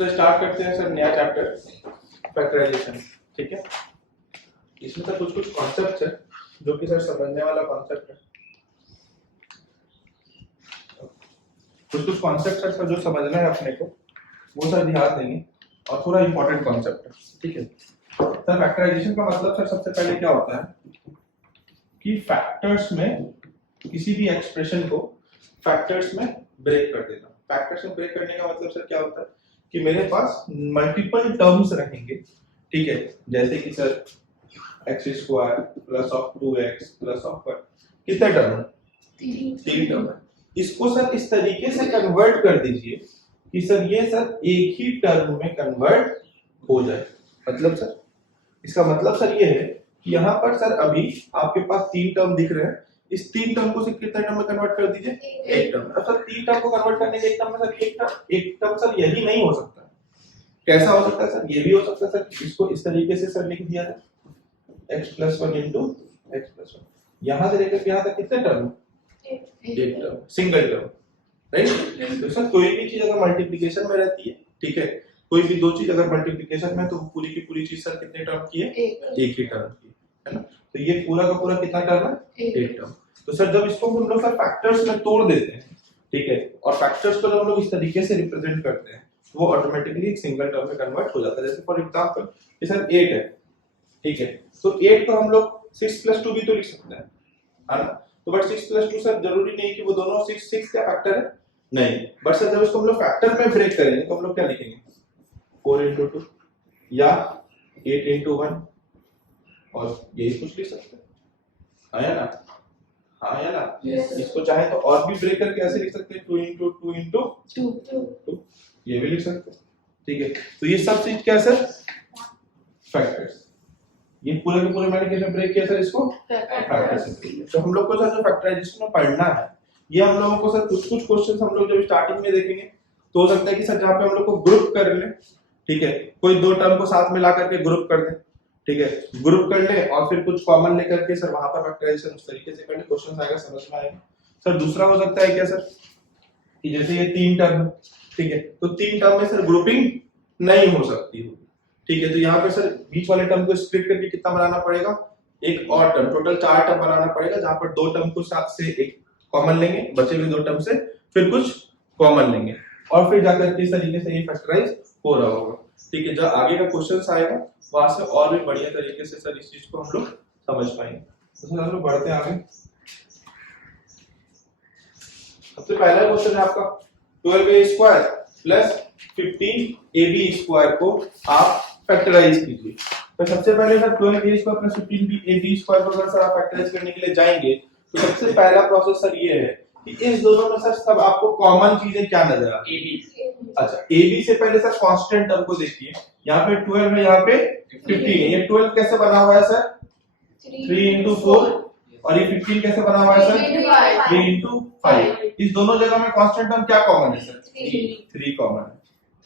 Sir start करते हैं sir नया चैप्टर फैक्टराइजेशन। ठीक है, इसमें सर कुछ कुछ कॉन्सेप्ट है जो कि सर समझने वाला कॉन्सेप्ट है। कुछ कुछ कॉन्सेप्ट है सर जो समझना है अपने को, वो सर ध्यान देंगे और थोड़ा इंपॉर्टेंट कॉन्सेप्ट है। ठीक है सर, फैक्टराइजेशन का मतलब सर सबसे पहले क्या होता है कि फैक्टर्स में किसी भी एक्सप्रेशन को फैक्टर्स में ब्रेक कर देना। फैक्टर्स में ब्रेक करने का मतलब सर क्या होता है कि मेरे पास मल्टीपल टर्म्स रहेंगे। ठीक है, जैसे कि sir x square plus of 2x plus of 1, कितने टर्म है? 3 टर्म है। इसको सर इस तरीके से कन्वर्ट कर दीजिए कि सर ये सर एक ही टर्म में कन्वर्ट हो जाए। मतलब सर इसका मतलब सर ये है कि यहाँ पर सर अभी आपके पास 3 टर्म दिख रहे हैं, इस 3 टर्म को सर कितने टर्म में कन्वर्ट कर दीजिए? एक टर्म। अब सर 3 टर्म को कन्वर्ट करने के एक टर्म में सर एक टर्म सर यही नहीं हो सकता। कैसा हो सकता है सर? ये भी हो सकता है सर, इसको इस तरीके से सर लिख दिया जाए x + 1 * x + 1। यहां से लेकर यहां तक कितने टर्म? एक टर्म, सिंगल टर्म, राइट। तो सर कोई भी चीज अगर मल्टीप्लिकेशन में रहती है, ठीक है, कोई भी दो चीज अगर मल्टीप्लिकेशन में, तो पूरी की पूरी चीज सर कितने टर्म की है? एक ही टर्म की है ना। तो ये पूरा का पूरा कितना टर्म है? एक टर्म। तो सर जब इसको हम लोग सर फैक्टर्स में तोड़ देते हैं, ठीक है, और फैक्टर्स को जब हम लोग इस तरीके से रिप्रेजेंट करते हैं, वो ऑटोमेटिकली एक सिंगल टर्म में कन्वर्ट हो जाता है। जैसे फॉर एग्जांपल ये सर 8 है, ठीक है, तो 8 को हम लोग 6 + 2 भी तो लिख सकते हैं, है ना। तो बट 6 + 2 सर जरूरी नहीं कि वो दोनों 6 क्या फैक्टर है, नहीं। बट सर जब इसको हम लोग फैक्टर में ब्रेक करेंगे तो हम लोग क्या लिखेंगे? 4 × 2 या 8 × 1 और यही कुछ लिख सकते हैं, है ना। हाँ या ना, इसको चाहे तो और भी ब्रेक करके ऐसे लिख सकते हैं 2 × 2 × 2, ये भी लिख सकते हैं। ठीक है, तो ये सब चीज क्या है सर? फैक्टर्स। ये पूरे के पूरे मैंने कैसे ब्रेक किया सर इसको? फैक्टर्स से। तो हम लोग को सर जो फैक्टराइजेशन में पढ़ना है, ये हम लोगों को सर कुछ कुछ क्वेश्चंस हम लोग जब स्टार्टिंग में देखेंगे तो हो सकता है कि सर जहाँ पे हम लोग को ग्रुप कर ले, ठीक है, कोई दो टर्म को साथ में ला करके ग्रुप कर दे, ठीक है, ग्रुप कर ले और फिर कुछ कॉमन लेकर के सर वहां पर फैक्टराइजेशन उस तरीके से कर ले, क्वेश्चन आएगा, समझ में आएगा। सर दूसरा हो सकता है क्या सर कि जैसे ये 3 टर्म, ठीक है, तो 3 टर्म में सर ग्रुपिंग नहीं हो सकती होगी, ठीक है, तो यहाँ पे सर बीच वाले टर्म को स्प्लिट करके कितना बनाना पड़ेगा? एक और टर्म, टोटल 4 टर्म बनाना पड़ेगा, जहां पर 2 टर्म को साथ से एक कॉमन लेंगे, बचे हुए 2 टर्म से फिर कुछ कॉमन लेंगे और फिर जाकर के इस तरीके से ये फैक्टराइज हो रहा होगा। ठीक है, जब आगे का क्वेश्चन आएगा वहां से और भी बढ़िया तरीके से सर इस चीज को हम लोग समझ पाएंगे। तो सर हम लोग बढ़ते हैं आगे। सबसे पहला क्वेश्चन है आपका 12a² + 15ab² को आप फैक्टराइज कीजिए। तो सबसे पहले सर 12a² + 15ab² को अगर सर आप फैक्टराइज करने के लिए जाएंगे तो सबसे पहला प्रोसेस सर ये है कि इस दोनों में सर सब आपको कॉमन चीजें क्या नजर आती है? अच्छा, ab से पहले सर कांस्टेंट टर्म को देखिए, यहाँ पे 12 है, यहाँ पे 15 है। ये 12 कैसे बना हुआ है सर? 3 × 4, और ये 15 कैसे बना हुआ है सर? 3 × 5। इस दोनों जगह में कांस्टेंट टर्म क्या कॉमन है सर? 3 कॉमन है,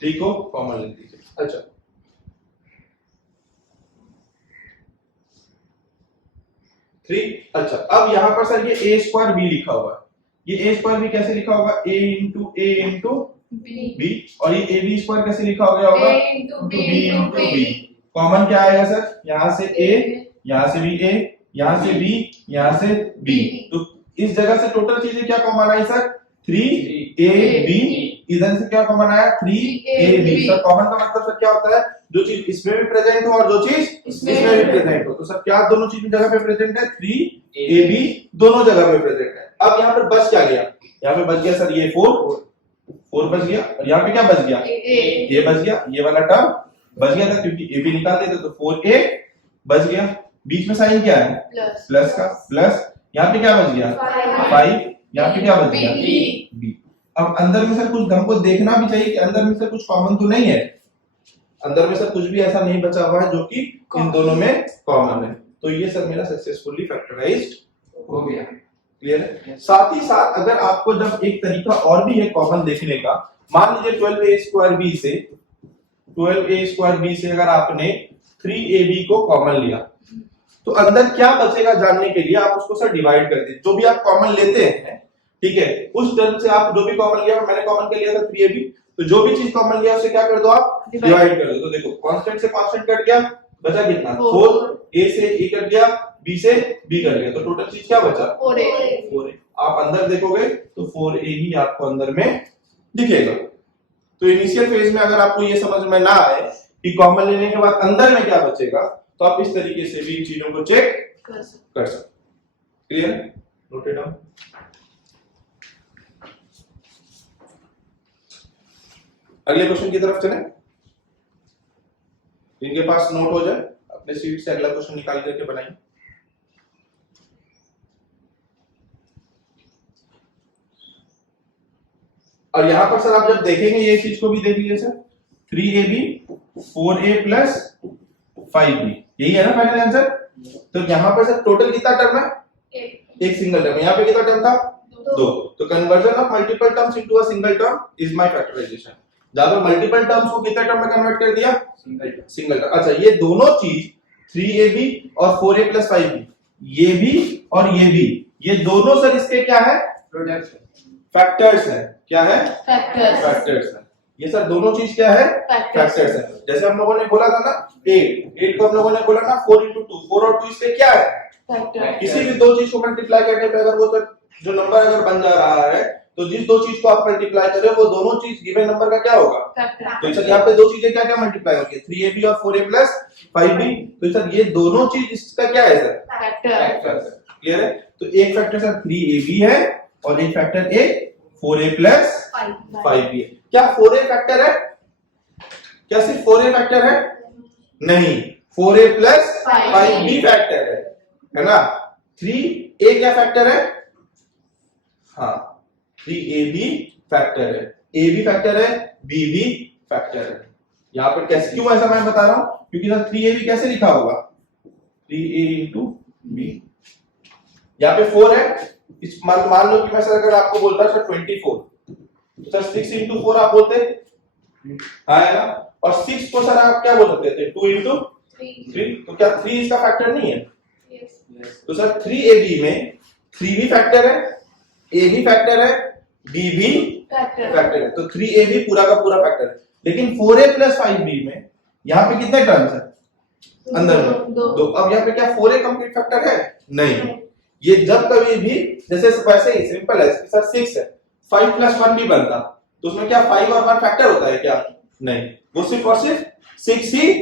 3 को कॉमन ले लीजिए। अच्छा, अच्छा, अब यहाँ पर सर ये a² b लिखा हुआ है, ये a² b कैसे लिखा होगा? a × b, और ये ab² कैसे लिखा हो गया होगा? b × b। कॉमन क्या आएगा सर? यहाँ से a, यहाँ से भी a, यहाँ से b, यहाँ से b, तो इस जगह से टोटल चीजें क्या कॉमन आई सर? 3ab। इधर से क्या कॉमन आया? 3ab। सर कॉमन का मतलब सर क्या होता है? जो चीज इसमें भी प्रेजेंट हो और जो चीज इसमें भी प्रेजेंट हो। तो सर क्या दोनों चीज जगह पे प्रेजेंट है? 3ab दोनों जगह पे प्रेजेंट है। अब यहाँ पर बच क्या गया? यहाँ पे बच गया सर ये 4 बच गया, और यहाँ पे क्या बच गया? a बच गया, ये वाला टर्म बच गया था क्योंकि ab निकाल देते तो 4a बच गया। बीच में साइन क्या है? प्लस का, प्लस यहाँ पे क्या बच गया? 5, यहाँ पे क्या बच गया? b। अब अंदर में सर कुछ हमको देखना भी चाहिए कि अंदर में सर कुछ कॉमन तो नहीं है, अंदर में सर कुछ भी ऐसा नहीं बचा हुआ है जो कि इन दोनों में कॉमन है। तो ये सर मेरा सक्सेसफुली फैक्टराइज्ड हो गया। क्लियर है? साथ ही साथ अगर आपको जब एक तरीका और भी है कॉमन देखने का, मान लीजिए 12a² b से अगर आपने 3ab को कॉमन लिया तो अंदर क्या बचेगा जानने के लिए आप उसको सर डिवाइड कर दीजिए। जो भी आप कॉमन लेते हैं, ठीक है, उस टर्म से आप जो भी कॉमन लिया, मैंने कॉमन के लिया था 3ab, तो जो भी चीज कॉमन लिया उसे क्या कर दो आप, डिवाइड कर दो। तो देखो कांस्टेंट से कांस्टेंट कट गया, बचा कितना 4, a से a कट गया, b से b कट गया, तो टोटल चीज क्या बचा 4a। आप अंदर देखोगे तो 4a ही आपको अंदर में दिखेगा। तो इनिशियल फेज में अगर आपको ये समझ में ना आए कि कॉमन लेने के बाद अंदर में क्या बचेगा, तो आप इस तरीके से भी इन चीजों को चेक कर सकते। Clear, noted down. अगले क्वेश्चन की तरफ चलें। इनके पास नोट हो जाए, अपने सीट से अगला क्वेश्चन निकाल करके बनाइए। और यहां पर सर आप जब देखेंगे ये चीज को भी देख लीजिए sir, 3ab 4a plus 5b, यही है ना फाइनल आंसर। तो यहां पर सर टोटल कितना टर्म है, एक सिंगल टर्म। यहाँ पे कितना टर्म था, 2। तो conversion of multiple terms into a single term is my factorization. जहां पर मल्टीपल टर्म्स को कितने टर्म में कन्वर्ट कर दिया, सिंगल टर्म। अच्छा, ये दोनों चीज 3ab और 4a प्लस 5b, ये भी और ये भी, ये दोनों सर इसके क्या है, प्रोडक्ट फैक्टर्स है। क्या है, फैक्टर्स है। ये सर दोनों चीज क्या है, फैक्टर्स है। जैसे हम लोगों ने बोला था ना 8 को हम लोगों ने बोला ना 4 into 2, 4 और 2 इसके क्या है, किसी भी दो चीज को मल्टीप्लाई करने पे अगर वो सर जो नंबर अगर बन जा रहा है, तो जिस दो चीज को आप मल्टीप्लाई कर रहे हो वो दोनों चीज गिवन नंबर का क्या होगा, तो सर यहाँ पे दो चीजें क्या क्या मल्टीप्लाई होगी, 3ab और 4a प्लस 5b। तो सर ये दोनों चीज इसका क्या है सर, फैक्टर। क्लियर है। तो एक फैक्टर सर 3ab है और एक factor a 4a plus 5b है। क्या 4a फैक्टर है, क्या सिर्फ 4a फैक्टर है, नहीं, 4a प्लस 5b फैक्टर है ना। 3a क्या फैक्टर है, हाँ 3ab फैक्टर है, a भी फैक्टर है, b भी फैक्टर है। यहाँ पर कैसे, क्यों ऐसा मैं बता रहा हूं, क्योंकि सर 3ab कैसे लिखा होगा, 3a into b। यहाँ पे 4 है, इस मान लो कि मैं सर अगर आपको बोलता सर 24, तो सर 6 into 4 आप बोलते है ना, और 6 को सर आप क्या बोल सकते थे, 2 into 3। तो क्या 3 इसका फैक्टर नहीं है, तो सर 3ab में 3 भी फैक्टर है, a भी फैक्टर है, b भी फैक्टर है। तो 3ab पूरा का पूरा फैक्टर है। लेकिन 4a प्लस 5b में यहाँ पे कितने टर्म्स है, अंदर में 2। अब यहाँ पे क्या 4a कंप्लीट फैक्टर है, नहीं। ये जब कभी भी जैसे वैसे ही सिंपल है सर, 6 है, 5 प्लस 1 भी बनता, तो उसमें क्या 5 और 1 फैक्टर होता है क्या, नहीं, वो सिर्फ और सिर्फ 6 ही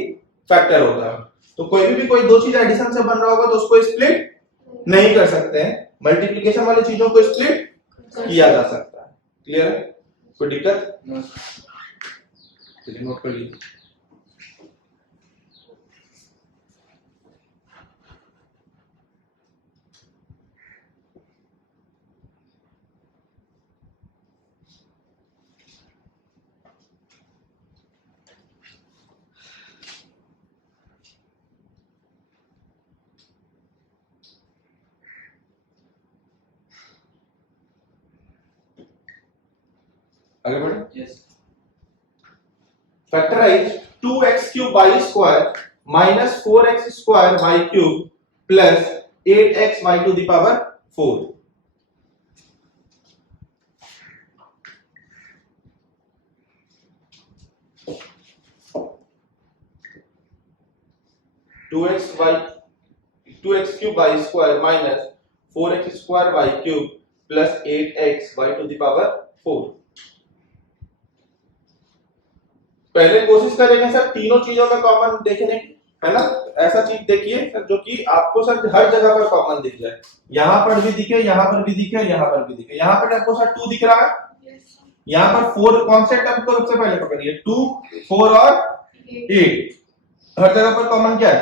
फैक्टर होता है। तो कोई भी कोई दो चीज एडिशन से बन रहा होगा तो उसको स्प्लिट नहीं कर सकते हैं, मल्टीप्लिकेशन वाली चीजों को स्प्लिट किया जा सकता है। क्लियर है, कोई दिक्कत, चलिए नोट कर लीजिए। आगे बढ़े। Yes. Factorize 2x cube y square minus 4x square y cube plus 8x y to the power 4। Two x cube y square minus 4x square y cube plus 8x y to the power 4। पहले कोशिश करेंगे sir तीनों चीजों का common देखने की, है ना। ऐसा चीज देखिए सर जो कि आपको सर हर जगह पर कॉमन दिख जाए, यहां पर भी दिखे, यहां पर भी दिखे, यहां पर भी दिखे। यहां पर आपको सर 2 दिख रहा है, यहां पर 4 कॉन्सेप्ट आपको सबसे पहले पकड़िए, 2 4 और 8, हर जगह पर कॉमन क्या है,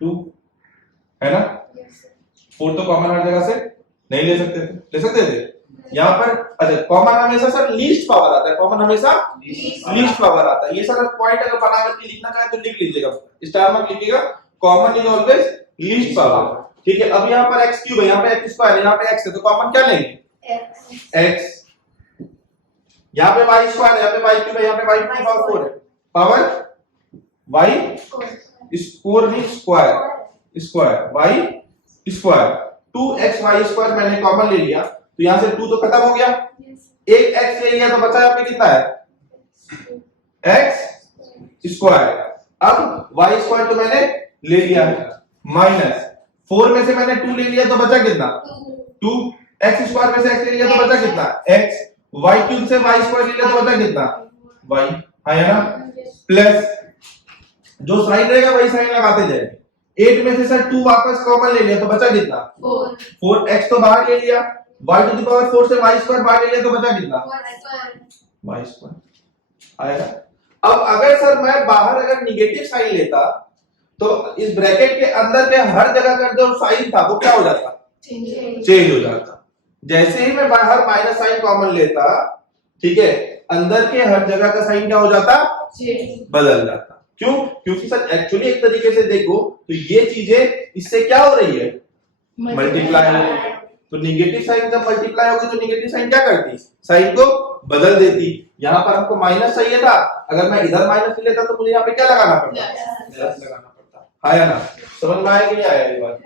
2 है ना। 4 तो कॉमन हर जगह से नहीं ले सकते थे, ले सकते थे यहाँ पर। अच्छा, कॉमन हमेशा सर लीस्ट पावर आता है, कॉमन हमेशा लीस्ट पावर आता है। ये सर पॉइंट अगर बना करके लिखना चाहे तो लिख लीजिएगा, स्टार मार्क लिखिएगा, common is always least power. ठीक है, अब यहाँ पर x क्यूब है, यहाँ पे x स्क्वायर है, यहाँ पे x है, तो कॉमन क्या लेंगे, x। यहाँ पे y स्क्वायर है, यहाँ पे y क्यूब है, यहाँ पे y की पावर 4 है, पावर y स्क्वायर नहीं square y square 2xy square मैंने कॉमन ले लिया, तो यहां से 2 तो खत्म हो गया, एक x ले लिया तो बचा यहाँ पे कितना है x स्क्वायर। अब y स्क्वायर तो मैंने ले लिया है, माइनस 4 में से मैंने 2 ले लिया तो बचा कितना 2, x स्क्वायर में से x ले लिया तो बचा कितना x, y क्यूब से y स्क्वायर ले लिया तो बचा कितना y, है ना, प्लस जो साइन रहेगा वही साइन लगाते जाए। 8 में से सर 2 वापस कॉमन ले लिया तो बचा कितना 4, x तो बाहर ले लिया, y टू द पावर 4 से y स्क्वायर बाहर ले लिया तो बचा कितना y स्क्वायर आएगा। अब अगर सर मैं बाहर अगर निगेटिव साइन लेता तो इस ब्रैकेट के अंदर के हर जगह का जो साइन था वो क्या हो जाता चेंज हो जाता। जैसे ही मैं बाहर माइनस साइन कॉमन लेता, ठीक है, अंदर के हर जगह का साइन क्या हो जाता बदल जाता। क्यों? क्योंकि सर एक्चुअली एक तरीके से देखो तो ये चीजें इससे क्या हो रही है मल्टीप्लाई हो रही है। तो निगेटिव साइन जब मल्टीप्लाई होगी तो निगेटिव साइन क्या करती साइन को बदल देती। यहाँ पर हमको माइनस चाहिए था, अगर मैं इधर माइनस ले लेता तो मुझे यहाँ पे क्या लगाना पड़ता प्लस लगाना पड़ता। आया ना, समझ में आया कि नहीं आया ये बात,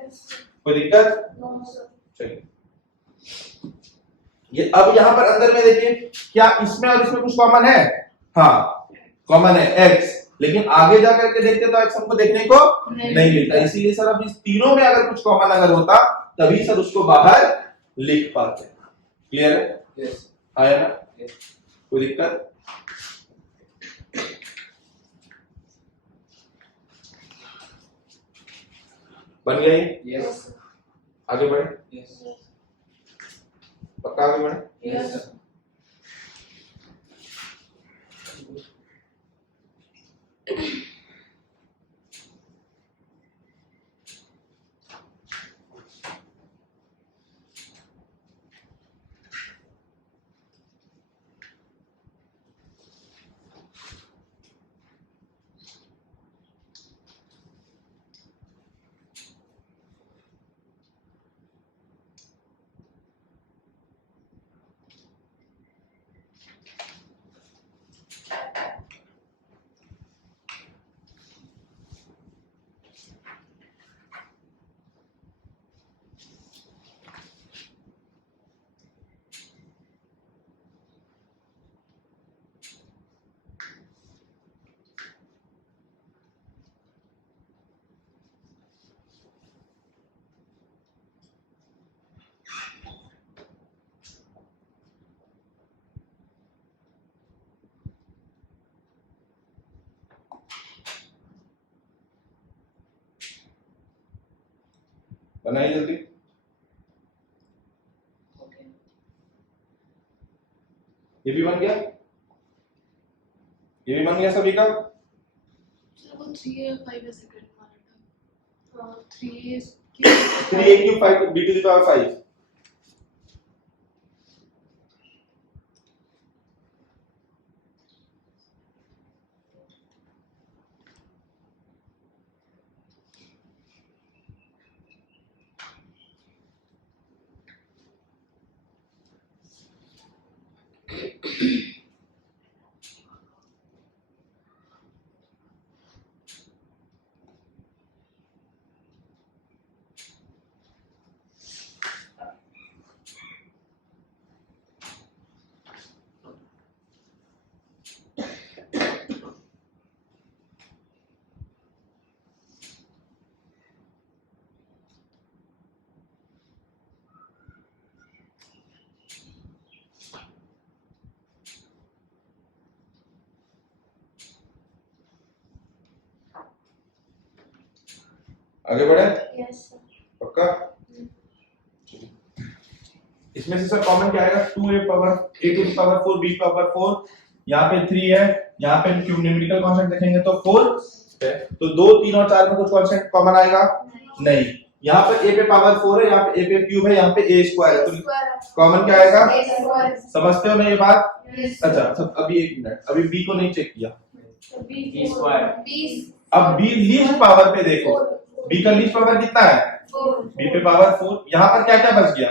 कोई दिक्कत? चलिए ये अब यहाँ पर अंदर में देखिए क्या इसमें और इसमें कुछ कॉमन है, हाँ कॉमन है x, लेकिन आगे जा करके देखते तो x हमको देखने को नहीं मिलता। इसीलिए सर अब इस तीनों में अगर कुछ कॉमन अगर होता तभी सर उसको बाहर लिख पाते। क्लियर है? यस आया ना, कोई दिक्कत? बन गया ये? यस आगे बढ़े? यस पक्का आगे बढ़े? यस बनाइए जल्दी। ये भी बन गया, ये भी बन गया सभी का। चलो 3 या 5 ऐसे कर मारना। 3 3a cube 5 b to the power 5। आगे बढ़े? यस पक्का? इसमें से सर कॉमन क्या आएगा 2a power a to the power 4 b power 4, यहाँ पे 3 है, यहाँ पे क्यूब न्यूमेरिकल कांस्टेंट देखेंगे तो 4 है, तो 2 3 और 4 में कुछ कांस्टेंट कॉमन आएगा नहीं। यहाँ पे a पे पावर 4 है, यहाँ पे a पे क्यूब है, यहाँ पे a स्क्वायर है, तो कॉमन क्या आएगा? समझते हो ना ये बात? अच्छा अभी एक मिनट, अभी b को नहीं चेक किया। b square. अब b लीस्ट पावर पे देखो, b का लीस्ट पावर कितना है? b पे पावर 4। यहाँ पर क्या क्या बच गया?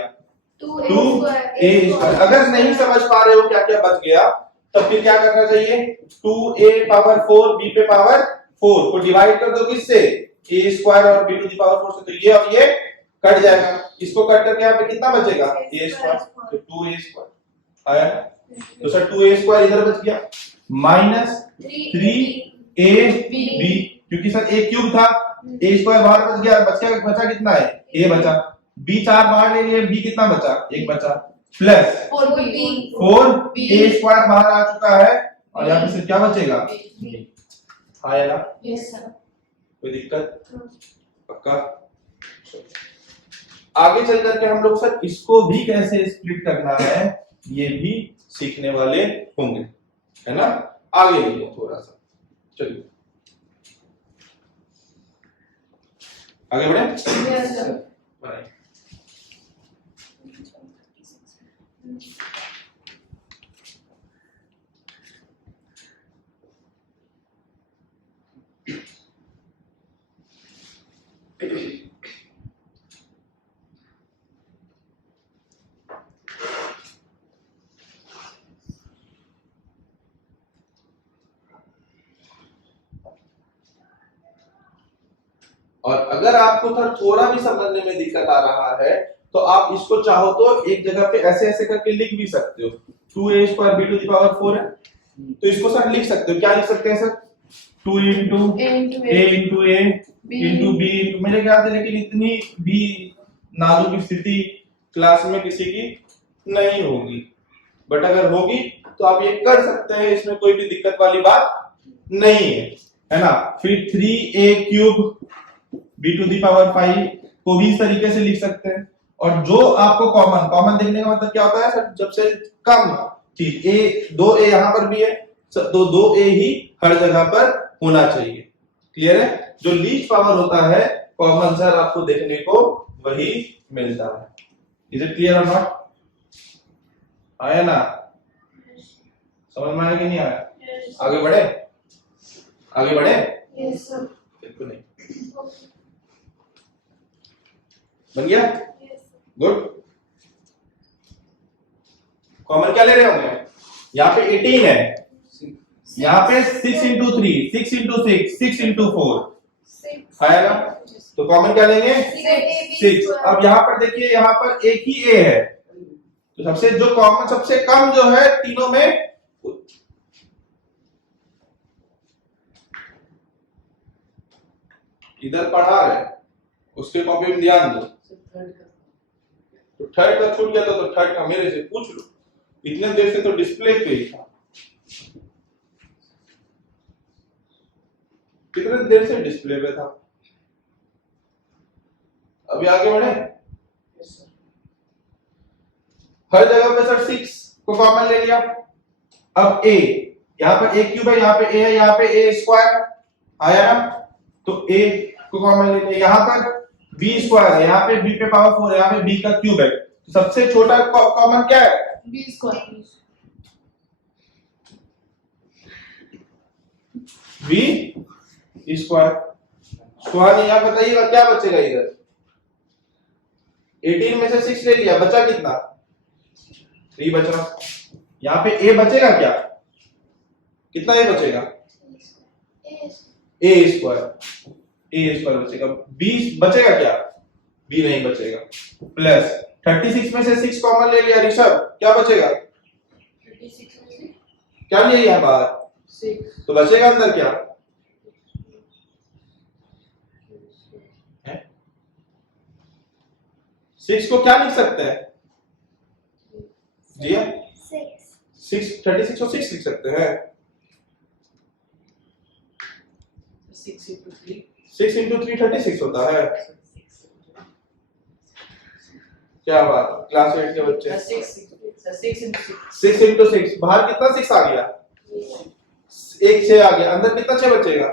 2a square. अगर नहीं समझ पा रहे हो क्या क्या बच गया तब फिर क्या करना चाहिए? 2a पावर 4 b पे पावर 4 को डिवाइड कर दो किससे? a स्क्वायर और b टू द पावर 4 से, तो ये और ये कट जाएगा। इसको कट करके यहाँ पे कितना बचेगा? a स्क्वायर, तो 2a स्क्वायर आया। तो सर 2a² इधर बच गया माइनस 3ab, क्योंकि सर a क्यूब था, a² बाहर बच गया, बचा कितना है, a बचा, b 4 बाहर ले लिए, b कितना बचा, 1 बचा, प्लस 4a² बाहर आ चुका है और यहाँ पे सिर्फ क्या बचेगा, हाँ ना, यस सर। कोई दिक्कत, पक्का। आगे चल करके हम लोग सर इसको भी कैसे स्प्लिट करना है ये भी सीखने वाले होंगे, है ना। आगे बढ़िए थोड़ा सा, चलिए आगे बढ़े। Yes sir. बढ़ाइए। और अगर आपको सर थोड़ा भी समझने में दिक्कत आ रहा है तो आप इसको चाहो तो एक जगह पे ऐसे ऐसे करके लिख भी सकते हो। 2a² b⁴ है तो इसको सर लिख सकते हो, क्या लिख सकते हैं sir, 2 into a into a into b into, मेरे ख्याल से लेकिन इतनी भी नाजुक स्थिति क्लास में किसी की नहीं होगी, बट अगर होगी तो आप ये कर सकते हैं, इसमें कोई भी दिक्कत वाली बात नहीं है ना। फिर 3a³ b⁵ को भी इस तरीके से लिख सकते हैं। और जो आपको कॉमन देखने का मतलब क्या होता है सर, जब से कम चीज, दो a यहाँ पर भी है तो 2a ही हर जगह पर होना चाहिए, क्लियर है। जो लीस्ट पावर होता है कॉमन सर आपको देखने को वही मिलता है। इज इट क्लियर और नॉट, आया ना, समझ में आया कि नहीं आया, आगे बढ़े, आगे बढ़े, यस सर। बिल्कुल नहीं, बन गया, गुड। कॉमन क्या ले रहे होंगे, यहाँ पे 18 है, यहाँ पे 6 into 3, 6 into 6, 6 into 4 आएगा, तो कॉमन क्या लेंगे 6। अब यहाँ पर देखिए, यहाँ पर एक ही a है तो सबसे जो कॉमन सबसे कम जो है तीनों में, इधर पढ़ा है उसके कॉपी में ध्यान दो, तो थर्ड का छूट गया तो थर्ड का मेरे से पूछ लो, इतने देर से तो डिस्प्ले पे ही था, कितने देर से डिस्प्ले पे था, अभी आगे बढ़े। हर जगह पे सर 6 को कॉमन ले लिया। अब a, यहाँ पर a³ है, यहाँ पे a है, यहाँ पे a² आया ना, तो a को कॉमन ले लिया। यहाँ पर b² है, यहाँ पे b⁴ है, यहाँ पे b का क्यूब है, तो सबसे छोटा कॉमन क्या है, b²। b² स्क्वायर, यहाँ बताइएगा क्या बचेगा, इधर 18 में से 6 ले लिया, बचा कितना, 3 बचा। यहाँ पे a बचेगा क्या, कितना a बचेगा, a² बचेगा। b बचेगा क्या, b नहीं बचेगा, प्लस 36 में से 6 कॉमन ले लिया ऋषभ, क्या बचेगा, 36 में से क्या ले लिया बाहर, 6, तो बचेगा अंदर क्या, 6 को क्या लिख सकते हैं जी, 6 36 को 6 लिख सकते हैं, 6 into 3 36 होता है। क्या बात, क्लास 8 के बच्चे, 6 into 6 बाहर कितना 6 आ गया, 1 6 आ गया, अंदर कितना 6 बचेगा,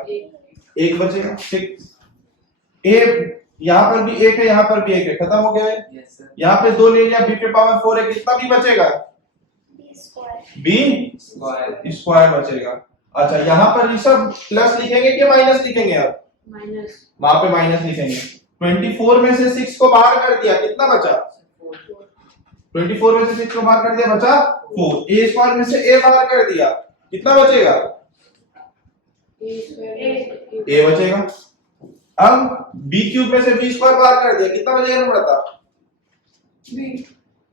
1 बचेगा। 6 a यहाँ पर भी 1 है, यहाँ पर भी 1 है, खत्म हो गया है। यहाँ पे 2 ले लिया, b⁴ है, कितना b बचेगा, b² बचेगा। अच्छा, यहाँ पर ऋषभ प्लस लिखेंगे कि माइनस लिखेंगे, अब माइनस, वहां पे माइनस लिखेंगे। 24 में से 6 को बाहर कर दिया, कितना बचा, 24 में से 6 को बाहर कर दिया, बचा 4। a² में से a बाहर कर दिया, कितना बचेगा, a बचेगा। अब b³ में से b² बाहर कर दिया, कितना बचेगा, नहीं पड़ता,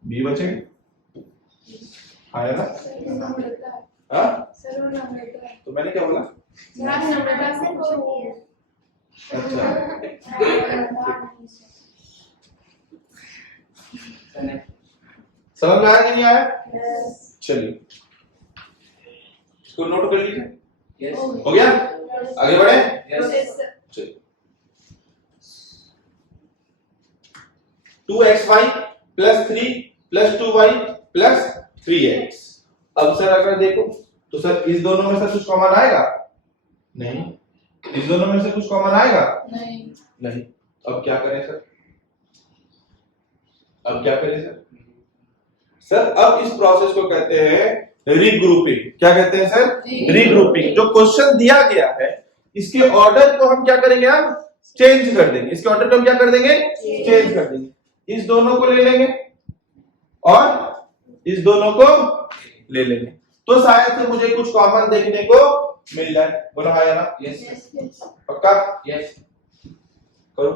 b बचेगा। आया ना? नम्रता हाँ सर वो नम्रता तो मैंने क्या बोला? आप नम्रता से पूछिए अच्छा समझ में आया कि नहीं आया? चलिए इसको नोट कर लीजिए। हो गया? आगे बढ़े? चलिए 2xy plus 3 plus 2y plus 3x। अब सर अगर देखो तो सर इस दोनों में से कुछ कॉमन आएगा? नहीं। इस दोनों में से कुछ कॉमन आएगा? नहीं। अब क्या करें सर? अब क्या करें सर? सर अब इस प्रोसेस को कहते हैं रीग्रुपिंग। क्या कहते हैं सर? रीग्रुपिंग। जो क्वेश्चन दिया गया है इसके ऑर्डर को हम क्या करेंगे? हम चेंज कर देंगे। इसके ऑर्डर को हम क्या कर देंगे? चेंज कर देंगे। इस दोनों को ले लेंगे और इस दोनों को ले लेंगे तो शायद से मुझे कुछ कॉमन देखने को मिल जाए। बोलो हाँ या ना? पक्का? करो।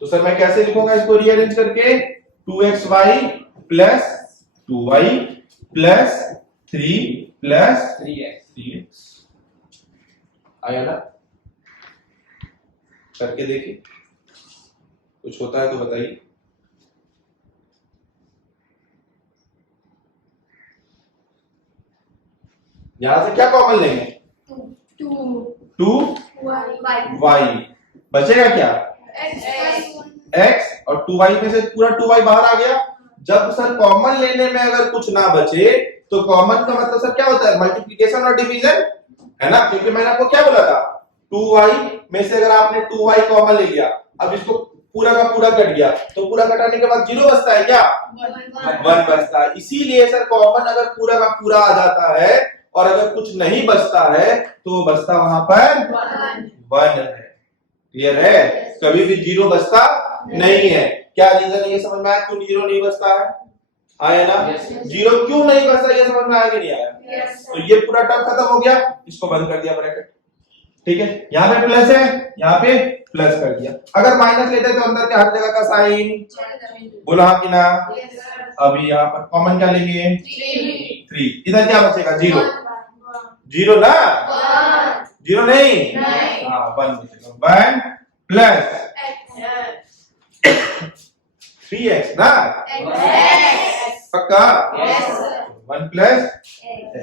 तो सर मैं कैसे लिखूंगा इसको रीअरेंज करके? 2xy plus 2y plus 3 plus 3x आया ना? करके देखिए कुछ होता है तो बताइए। यहां से क्या कॉमन लेंगे? 2y बचेगा क्या? x और 2y में से पूरा 2y बाहर आ गया। जब सर कॉमन लेने में अगर कुछ ना बचे तो कॉमन का मतलब सर क्या होता है? मल्टीप्लिकेशन और डिवीजन है ना? क्योंकि मैंने आपको क्या बोला था? 2y में से अगर आपने 2y कॉमन ले लिया, अब इसको पूरा का पूरा कट गया तो पूरा कटाने के बाद 0 बचता है क्या? 1 बचता है। इसीलिए सर कॉमन अगर पूरा का पूरा आ जाता है और अगर कुछ नहीं बचता है तो बचता वहां पर 1 है। क्लियर है? कभी भी 0 बचता नहीं है। क्या रीजन है ये समझ में आया क्यों 0 नहीं बचता है? आया ना? 0 क्यों नहीं बचता ये समझ में आया कि नहीं आया? तो ये पूरा टर्म खत्म हो गया। इसको बंद कर दिया ब्रैकेट। ठीक है? यहाँ पे प्लस है, यहाँ पे प्लस कर दिया। अगर माइनस लेते तो अंदर के हर जगह का साइन बोला कि ना? अभी यहाँ पर कॉमन क्या लेंगे? 3। इधर क्या बचेगा? 0 ना? 0 नहीं? हाँ 1 बचेगा। 1 प्लस 3x ना? पक्का? 1 प्लस x।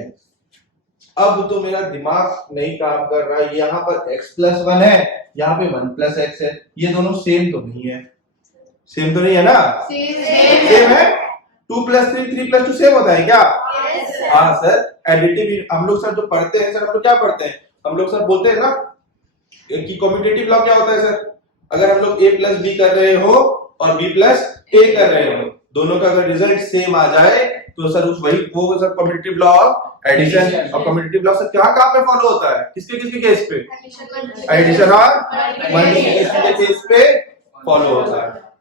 अब तो मेरा दिमाग नहीं काम कर रहा है। यहाँ पर x प्लस 1 है, यहाँ पे 1 प्लस x है। ये दोनों सेम तो नहीं है? सेम तो नहीं है ना? सेम है। 2 प्लस 3 3 प्लस 2 सेम होता है क्या? हाँ सर एडिटिव हम लोग सर जो पढ़ते हैं सर हम लोग क्या पढ़ते हैं? हम लोग सर बोलते हैं ना कि कम्यूटेटिव लॉ क्या होता है सर? अगर हम लोग a प्लस b कर रहे हो और b प्लस a कर रहे हो, दोनों का अगर रिजल्ट सेम आ जाए तो सर उस वही वो sir commutative law of addition. और कम्यूटेटिव लॉ सर कहाँ पे फॉलो होता है? किसके किसके केस पे? एडिशन और मल्टीप्लिकेशन के केस पे फॉलो होता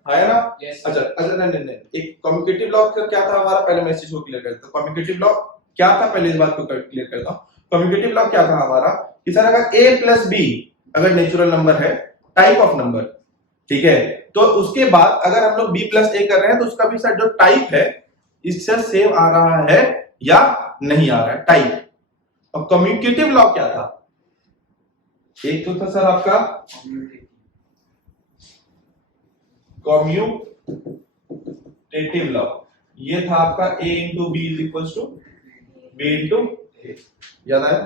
है ना? अच्छा नहीं एक कम्यूटेटिव लॉ क्या था हमारा? पहले मैं इस चीज को क्लियर करता हूं। कम्यूटेटिव लॉ क्या था पहले इस बात को क्लियर करता हूं। कम्यूटेटिव लॉ क्या था हमारा कि सर अगर a प्लस b अगर नेचुरल नंबर है, टाइप ऑफ नंबर, ठीक है, तो उसके बाद अगर हम लोग b प्लस a कर रहे हैं तो उसका भी सर जो टाइप है इससे सेम आ रहा है या नहीं आ रहा है, टाइप। और कम्यूटेटिव लॉ क्या था? एक तो था सर आपका कम्यूटेटिव लॉ, ये था आपका a into B is equal to B into A. याद आया?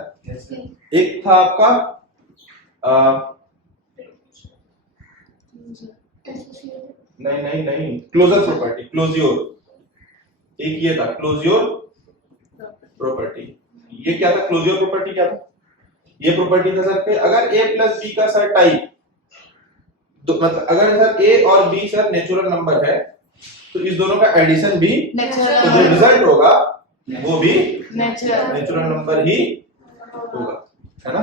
एक था आपका नहीं क्लोजर प्रॉपर्टी, क्लोज्योर। एक ये था क्लोज्योर प्रॉपर्टी। ये क्या था? क्लोज्योर प्रॉपर्टी क्या था? ये प्रॉपर्टी था सर अगर a प्लस b का सर टाइप मतलब अगर सर a और b सर नेचुरल नंबर है तो इस दोनों का एडिशन भी तो जो रिजल्ट होगा वो भी नेचुरल नंबर ही होगा, है ना?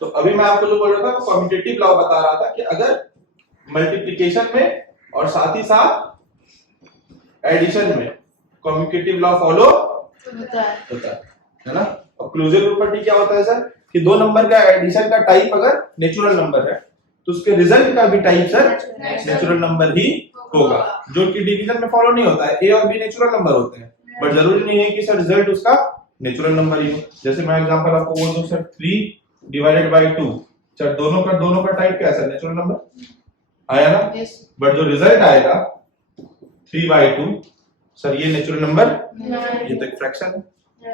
तो अभी मैं आपको जो बोल रहा था कम्यूटेटिव लॉ बता रहा था कि अगर मल्टीप्लिकेशन में और साथ ही साथ एडिशन में कम्यूटेटिव लॉ फॉलो होता है ना? और क्लोजर प्रॉपर्टी क्या होता है सर कि दो नंबर का एडिशन का टाइप अगर नेचुरल नंबर है तो उसके रिजल्ट का भी टाइप सर नेचुरल नंबर ही होगा, जो कि डिवीजन में फॉलो नहीं होता है। ए और बी नेचुरल नंबर होते हैं बट जरूरी नहीं है कि सर रिजल्ट उसका नेचुरल नंबर ही हो। जैसे मैं एग्जांपल आपको बोल दूं सर 3 डिवाइडेड बाय 2, सर दोनों का टाइप क्या है सर, नेचुरल नंबर आया ना। यस बट जो रिजल्ट आएगा 3/2, सर ये नेचुरल नंबर, ये तो एक फ्रैक्शन है,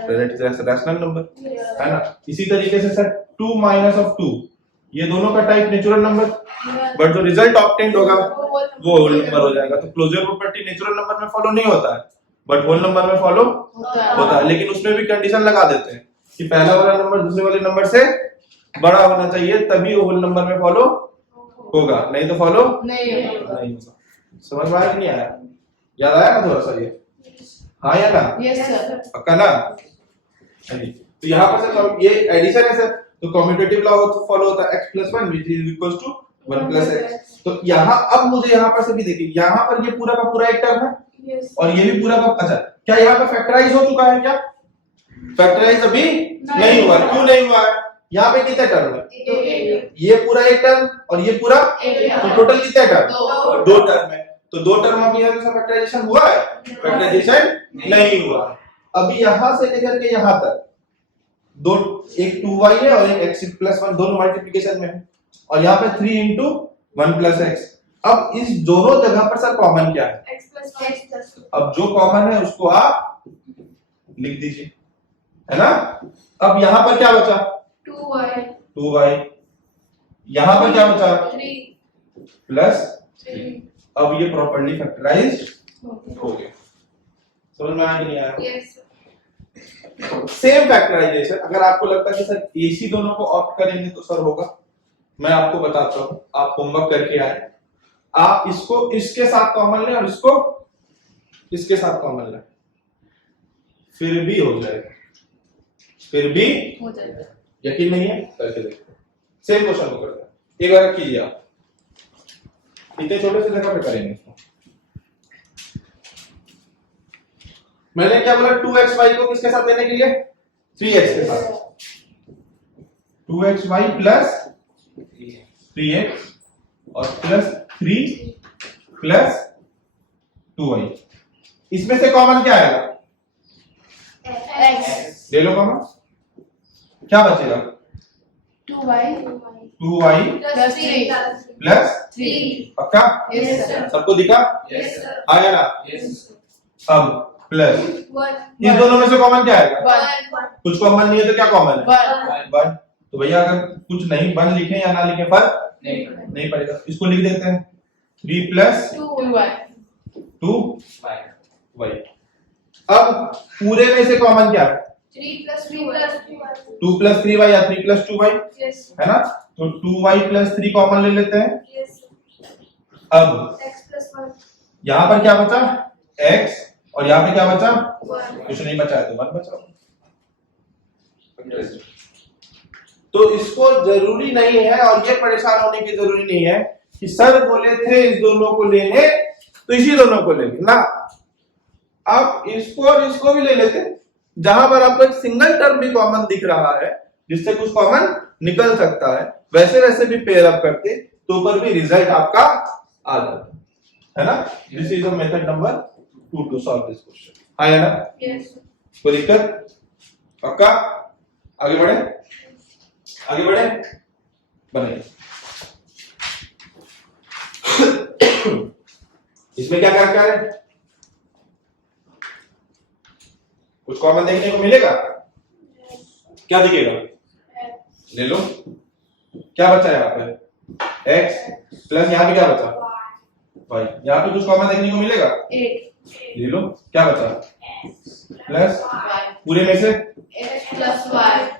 दैट इज रैशनल नंबर, है ना। इसी तरीके से सर 2 माइनस ऑफ 2, ये दोनों का टाइप नेचुरल नंबर, बट जो रिजल्ट ऑब्टेन्ड होगा वो होल नंबर हो जाएगा। तो क्लोजर प्रॉपर्टी नेचुरल नंबर में फॉलो नहीं होता है, बट होल नंबर में फॉलो होता है। लेकिन उसमें भी कंडीशन लगा देते हैं कि पहला वाला नंबर दूसरे वाले नंबर से बड़ा होना चाहिए, तभी वो होल नंबर में फॉलो होगा, नहीं तो फॉलो नहीं होगा। नहीं होगा। समझ में आया कि नहीं आया? याद आया ना थोड़ा सा ये? हाँ या ना? Yes sir. पक्का ना? हाँ जी। तो यहाँ पर सर ये एडिशन है सर, तो कम्यूटेटिव लॉ तो फॉलो होता है x + 1 which is equals to 1 + x। तो यहाँ अब मुझे यहाँ पर से भी देखिए, यहाँ पर ये पूरा का पूरा एक टर्म है यस और ये भी पूरा का, अच्छा क्या यहाँ पर फैक्टराइज हो चुका है क्या? फैक्टराइज अभी नहीं हुआ, क्यों नहीं हुआ है? यहाँ पे कितने टर्म है? ये पूरा एक टर्म और ये पूरा, तो टोटल कितने टर्म? 2 टर्म है। तो 2 टर्म अभी है तो फैक्टराइजेशन हुआ है? फैक्टराइजेशन नहीं हुआ है। अभी यहाँ से लेकर के यहाँ तक दो, एक 2y है और एक x + 1, दोनों मल्टीप्लिकेशन में है, और यहाँ पे 3 × 1 + x। अब इस दोनों जगह पर सर कॉमन क्या है? x + 1। अब जो कॉमन है उसको आप लिख दीजिए, है ना। अब यहाँ पर क्या बचा? 2y। यहाँ पर क्या बचा? 3 प्लस 3। अब ये प्रॉपर्ली फैक्टराइज्ड हो गया। समझ में आया कि नहीं आया? यस सेम फैक्टराइजेशन अगर आपको लगता है कि सर एसी दोनों को ऑप्ट करेंगे तो सर होगा, मैं आपको बताता हूं, आप होमवर्क करके आए, आप इसको इसके साथ कॉमन लें और इसको इसके साथ कॉमन लें, फिर भी हो जाएगा, फिर भी हो जाएगा। यकीन नहीं है करके देखते हैं। सेम क्वेश्चन को करते हैं, एक बार कीजिए आप, इतने छोटे से जगह पे करेंगे इसको। मैंने क्या बोला, 2xy को किसके साथ लेने के लिए? 3x के साथ। 2xy प्लस 3x और प्लस 3 प्लस 2y। इसमें से कॉमन क्या आएगा? x ले लो कॉमन, क्या बचेगा? 2y 2y + 3 plus 3। पक्का? Yes sir. सबको दिखा? यस सर आया ना? अब प्लस 1 इस दोनों में से कॉमन क्या आएगा? 1 कुछ कॉमन नहीं है तो क्या कॉमन है? 1 1। तो भैया अगर कुछ नहीं, 1 लिखें या ना लिखें फर्क नहीं पड़ेगा। इसको लिख देते हैं 3 प्लस 2y 2y। अब पूरे में से कॉमन क्या है? 3 + 3 2 + 3y या 3 + 2y, यस है ना। तो 2y + 3 कॉमन ले लेते हैं। यस अब x + 1 यहाँ पर क्या बचा? x, और यहाँ पे क्या बचा? 1 कुछ नहीं बचा है तो 1 बचा। तो इसको जरूरी नहीं है और ये परेशान होने की जरूरी नहीं है कि सर बोले थे इस दोनों को लेने तो इसी दोनों को लेंगे ना, आप इसको और इसको भी ले लेते, जहां पर आपको एक सिंगल टर्म भी कॉमन दिख रहा है जिससे कुछ कॉमन निकल सकता है, वैसे वैसे भी पेयर अप करते तो ऊपर भी रिजल्ट आपका आ जाता है ना। This is the method number 2 to solve this question. आया ना? यस कोई दिक्कत? पक्का? आगे बढ़े, आगे बढ़े, बनाइए। इसमें क्या क्या है? कुछ कॉमन देखने को मिलेगा? क्या दिखेगा? ले लो, क्या बचा यहाँ पे? x प्लस यहाँ पे क्या बचा? y। यहाँ पे कुछ कॉमन देखने को मिलेगा? 8 ले लो, क्या बचा? प्लस y पूरे में से x + y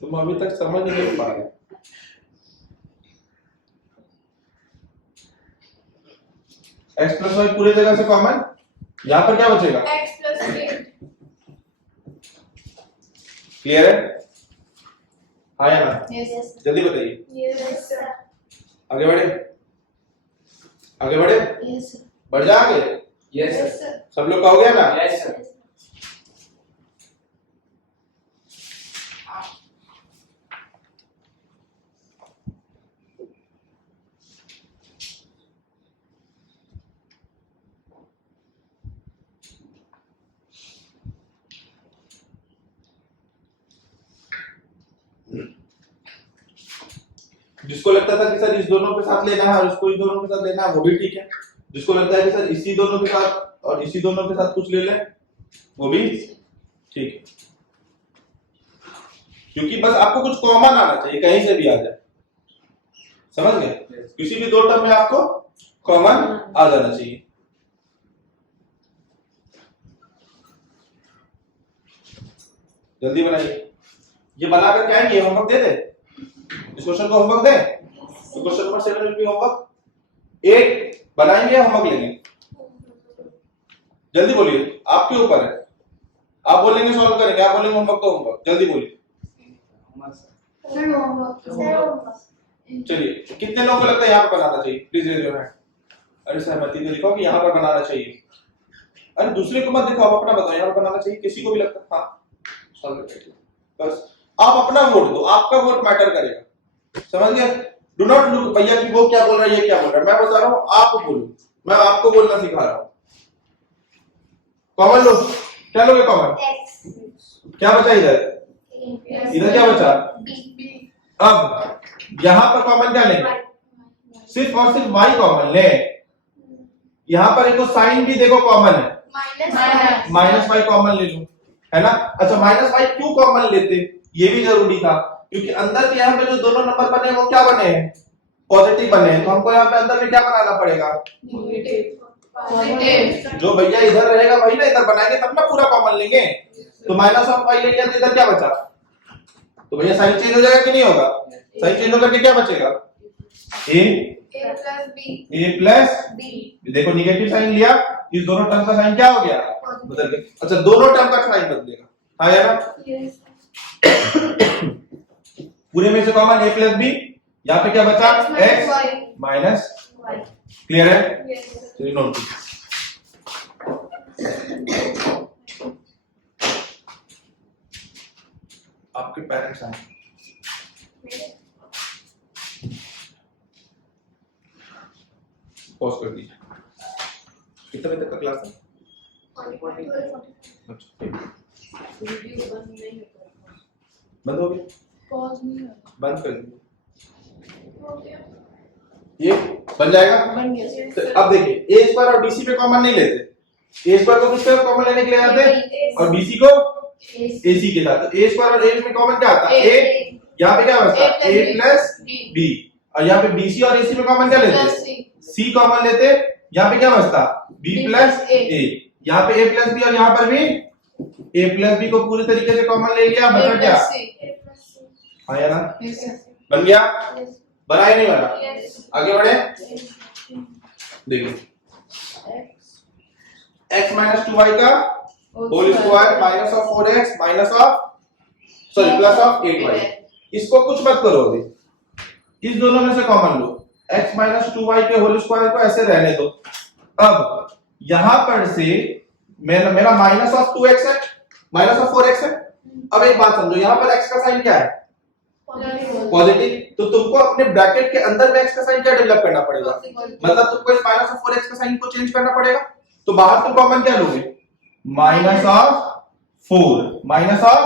तुम अभी तक समझ नहीं पा रहे। x + y पूरे जगह से कॉमन, यहाँ पर क्या बचेगा? x + 8 क्लियर है? आया ना? यस जल्दी बताइए, यस सर आगे बढ़े, आगे बढ़े, यस बढ़ जा आगे। यस सर सब लोग का हो गया ना? यस सर जिसको लगता था कि सर इस दोनों के साथ लेना है और इसको इस दोनों के साथ लेना है वो भी ठीक है। जिसको लगता है कि सर इसी दोनों के साथ और इसी दोनों के साथ कुछ ले लें वो भी ठीक है, क्योंकि बस आपको कुछ कॉमन आना चाहिए, कहीं से भी आ जाए, समझ गए? किसी भी दो टर्म में आपको कॉमन आ जाना चाहिए। जल्दी बनाइए, ये बनाकर क्या है, ये होमवर्क दे दे, इस क्वेश्चन को होमवर्क दे, तो question number 7 will be homework 8 बनाएंगे या होमवर्क लेंगे? जल्दी बोलिए, आपके ऊपर है, आप बोलेंगे सॉल्व करेंगे, आप बोलेंगे होमवर्क तो होमवर्क, जल्दी बोलिए। चलिए, कितने लोगों को लगता है यहाँ पर बनाना चाहिए? Please raise your hand. अरे सहमति तो लिखो कि यहाँ पर बनाना चाहिए। अरे दूसरे को मत दिखाओ, अपना बताओ यहाँ पर बनाना चाहिए, किसी को भी लगता है? हाँ सॉल्व करके बस आप अपना वोट दो, आपका वोट मैटर करेगा, समझ गए? डू नॉट लुक भैया कि वो क्या बोल रहा है, ये क्या बोल रहा है, मैं बता रहा हूँ आप बोलो, मैं आपको बोलना सिखा रहा हूँ। कॉमन लो, क्या लोगे कॉमन? क्या बचा इधर? इधर क्या बचा? अब यहां पर कॉमन क्या लेंगे? सिर्फ और सिर्फ y कॉमन ले। यहां पर एक साइन भी देखो कॉमन है, माइनस y कॉमन ले लो, है ना? अच्छा माइनस y क्यों कॉमन लेते, ये भी जरूरी था, क्योंकि अंदर के यहाँ पे जो दोनों नंबर बने वो क्या बने हैं? पॉजिटिव बने हैं, तो हमको यहाँ पे अंदर में क्या बनाना पड़ेगा? जो भैया इधर रहेगा वही ना इधर बनाएंगे, तब ना पूरा कॉमन लेंगे। तो माइनस ऑफ y ले लिया तो इधर क्या बचा? तो भैया साइन चेंज हो जाएगा कि नहीं होगा? साइन चेंज होकर के क्या बचेगा? a plus b। देखो निगेटिव साइन लिया, इस दोनों टर्म का साइन क्या हो गया? बदल गया। अच्छा दोनों टर्म का साइन बदलेगा, हाँ या ना? पूरे में से कॉमन a प्लस b, यहाँ पे क्या बचा? x minus y। क्लियर है? चलिए नोट कीजिए। आपके पेरेंट्स आए, पॉज कर दीजिए। कितने बजे तक का क्लास है? बंद हो गया? पॉज नहीं है, बंद कर दीजिए, ये बन जाएगा। तो अब देखिए a स्क्वायर और bc पे कॉमन नहीं लेते, a स्क्वायर को किस पे कॉमन लेने के लिए आते और bc को ac के साथ। तो a स्क्वायर और a में कॉमन क्या आता है? a, यहाँ पे क्या बचता है? a प्लस b, और यहाँ पे bc और ac में कॉमन क्या लेते? c कॉमन लेते, यहाँ पे क्या बचता? b प्लस a, यहाँ पे a प्लस b और यहाँ पर भी a प्लस b को पूरी तरीके से कॉमन ले लिया, बचा क्या? हाँ या ना? बन गया? बना ही नहीं बना? आगे बढ़े, देखिए x माइनस 2y का whole square minus of 4x minus of sorry plus of 8y। इसको कुछ मत करो, अभी इस दोनों में से कॉमन लो, x माइनस 2y के होल स्क्वायर को ऐसे रहने दो। अब यहां पर से मेरा माइनस ऑफ 2x है, माइनस ऑफ 4x है। अब एक बात समझो, यहां पर x का साइन क्या है? पॉजिटिव। तो तुमको अपने ब्रैकेट के अंदर में x का साइन क्या डेवलप करना पड़ेगा? मतलब तुमको इस माइनस ऑफ 4x का साइन को चेंज करना पड़ेगा। तो बाहर तुम कॉमन क्या लोगे? माइनस ऑफ 4, माइनस ऑफ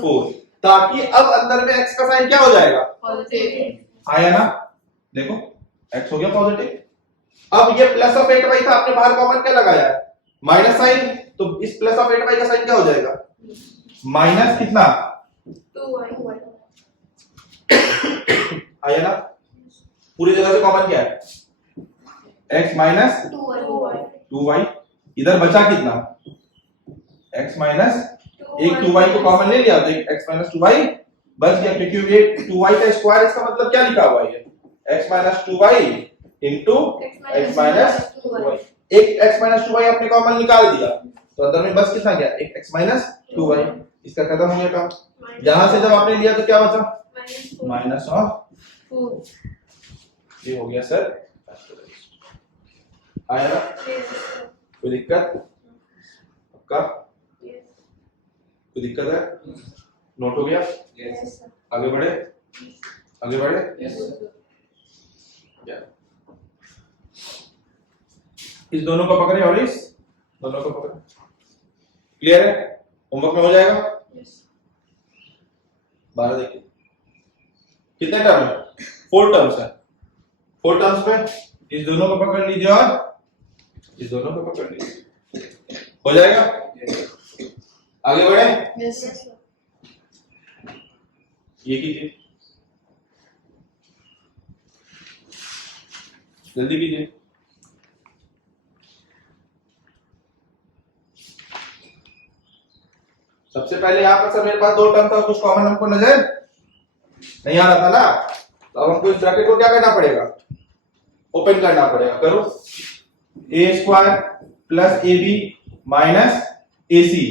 4, ताकि अब अंदर में x का साइन क्या हो जाएगा? पॉजिटिव। आया ना? देखो x हो गया पॉजिटिव। अब ये प्लस ऑफ 8y था, आपने बाहर कॉमन क्या लगाया है? Minus sign. तो इस प्लस ऑफ 8y का साइन क्या हो जाएगा? माइनस कितना? 2y। आया ना? पूरी जगह से कॉमन क्या है? x minus 2y। इधर बचा कितना? x माइनस, एक 2y को कॉमन ले लिया तो x माइनस 2y बच गया, क्योंकि ये 2y का स्क्वायर, इसका मतलब क्या लिखा हुआ है? x minus 2y into x minus 2y। एक x माइनस 2y आपने कॉमन निकाल दिया, तो अंदर में बस कितना गया? एक x माइनस 2y। इसका खत्म हो गया काम। यहां से जब आपने लिया तो क्या बचा? Minus of 4। ये हो गया सर। आया ना? कोई दिक्कत? आपका कोई दिक्कत है? नोट हो गया? आगे बढ़े, आगे बढ़े। इस दोनों को पकड़े और इस दोनों को पकड़े। क्लियर है? होमवर्क में हो जाएगा। 12 देखिए कितने टर्म है? 4 टर्म्स है, 4 टर्म्स में इस दोनों को पकड़ लीजिए और इस दोनों को पकड़ लीजिए, हो जाएगा। आगे बढ़े, Yes, sir. ये कीजिए, जल्दी कीजिए। सबसे पहले यहाँ पर सर मेरे पास 2 टर्म था, कुछ कॉमन हमको नजर नहीं आ रहा था ना, तो अब हमको इस ब्रैकेट को क्या करना पड़ेगा, ओपन करना पड़ेगा। करो, A square plus A B minus A C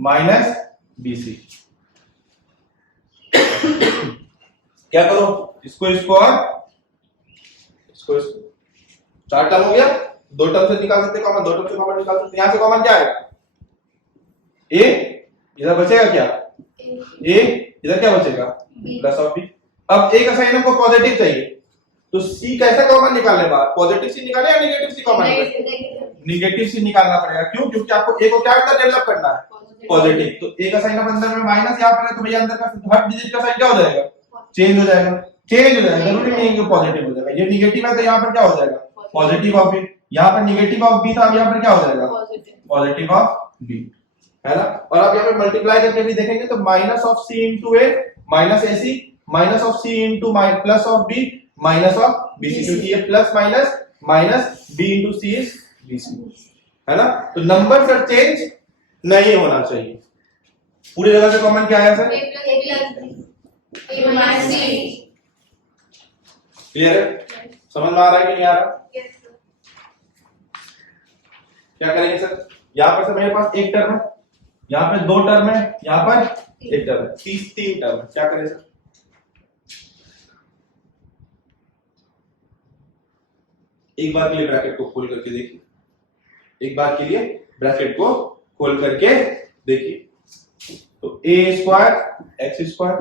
minus B C. क्या करो, इसको इसको और इसको इसको, 4 टर्म हो गया। 2 टर्म से निकाल सकते कॉमन, 2 टर्म से कॉमन निकाल सकते। यहां से कॉमन क्या आएगा, ए इधर बचेगा क्या, ए इधर क्या बचेगा, प्लस ऑफ बी। अब ए का साइन हमको पॉजिटिव चाहिए, तो सी कैसा कॉमन निकालने बाहर, पॉजिटिव सी निकाले या नेगेटिव सी कॉमन निकाले, नेगेटिव सी निकालना पड़ेगा। क्यों, क्योंकि आपको ए को क्या अंदर डेवलप करना है, पॉजिटिव। तो ए का साइन अब अंदर में माइनस यहाँ पर है, तो भैया अंदर का हर डिजिट का साइन क्या हो जाएगा, चेंज हो जाएगा, चेंज हो जाएगा, जरूरी नहीं है कि पॉजिटिव हो जाएगा। ये नेगेटिव है तो यहाँ पर क्या हो जाएगा, पॉजिटिव ऑफ ए। यहाँ पर नेगेटिव ऑफ बी था, अब यहाँ पर क्या हो जाएगा, पॉजिटिव ऑफ बी, है ना। और आप यहाँ पे मल्टीप्लाई करके भी देखेंगे तो minus of C into A minus A C minus of C into plus of B minus of B C, क्योंकि ये plus minus minus B into C is B C, है ना। तो नंबर सर चेंज नहीं होना चाहिए। पूरी जगह से कॉमन क्या आया सर, क्लियर है, समझ में आ रहा है कि नहीं आ रहा। क्या करेंगे सर, यहाँ पर सर मेरे पास एक टर्म है, यहाँ पे 2 टर्म है, यहाँ पर एक टर्म है, 3 टर्म है। क्या करें सर, एक बार के लिए ब्रैकेट को खोल करके देखिए, एक बार के लिए ब्रैकेट को खोल करके देखिए। तो A square X square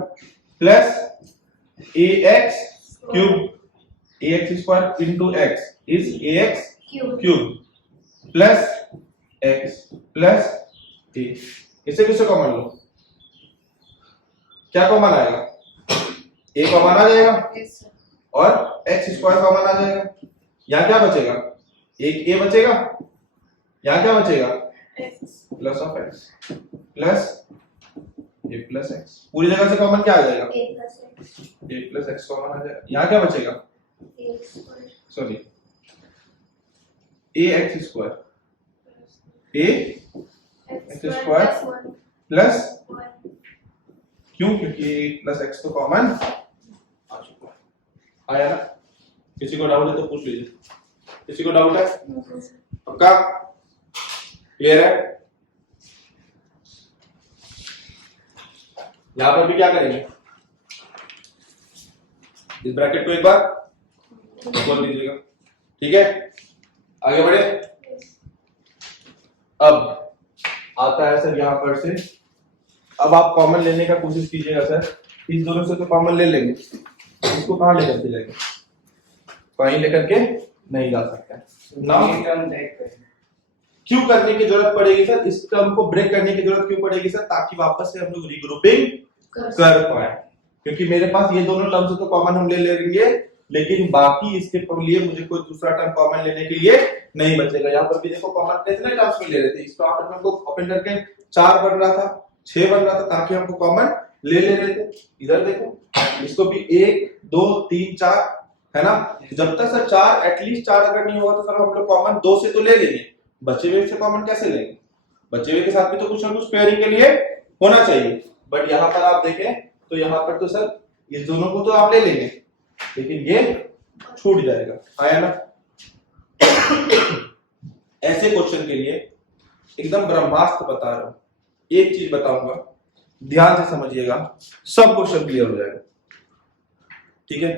plus A X cube, A X square into X is A X cube plus X plus A. इसे किससे कॉमन लो, क्या कॉमन आएगा, ए कॉमन आ जाएगा और एक्स स्क्वायर कॉमन आ जाएगा। यहाँ क्या बचेगा, एक ए बचेगा, यहाँ क्या बचेगा, plus of x plus A plus x. पूरी जगह से कॉमन क्या आ जाएगा, ए प्लस एक्स कॉमन आ जाएगा। यहाँ क्या बचेगा, सॉरी ए एक्स स्क्वायर, ए एक्स स्क्वायर प्लस, क्यों, क्योंकि ए प्लस एक्स तो कॉमन आ चुका है, आया ना। किसी को डाउट है तो पूछ लीजिए, किसी को डाउट है, पक्का क्लियर है। यहां पर भी क्या करेंगे, इस ब्रैकेट को एक बार खोल दीजिएगा, ठीक है। आगे बढ़े, अब आता है सर यहां पर से, अब आप कॉमन लेने का कोशिश कीजिएगा सर। इस दोनों से तो कॉमन ले लेंगे, इसको कहां लेकर के जाएंगे, कहीं लेकर के नहीं जा सकता ना। क्यों करने की जरूरत पड़ेगी सर, इस टर्म को ब्रेक करने की जरूरत क्यों पड़ेगी सर, ताकि वापस से हम लोग रिग्रुपिंग कर पाए। क्योंकि मेरे पास ये दोनों टर्म से तो कॉमन हम ले लेंगे, लेकिन बाकी इसके लिए मुझे कोई दूसरा टर्म कॉमन लेने के लिए नहीं बचेगा। यहाँ पर भी देखो कॉमन कितने टर्म्स में ले रहे थे, इसको आप हमको ओपन करके 4 बन रहा था, 6 बन रहा था, ताकि हमको कॉमन ले रहे थे। इधर देखो, इसको भी 1 2 3 4 है ना। जब तक सर 4 एटलीस्ट 4 अगर नहीं होगा तो सर हम लोग कॉमन 2 से तो ले लेंगे, बचे हुए से कॉमन कैसे लेंगे, बचे हुए के साथ भी तो कुछ ना कुछ पेयरिंग के लिए होना चाहिए। बट यहाँ पर आप देखें तो यहाँ पर तो सर इस दोनों को तो आप ले लेंगे, लेकिन ये छूट जाएगा, आया ना। ऐसे क्वेश्चन के लिए एकदम ब्रह्मास्त्र बता रहा हूं, एक चीज बताऊंगा, ध्यान से समझिएगा, सब क्वेश्चन क्लियर हो जाएगा, ठीक है।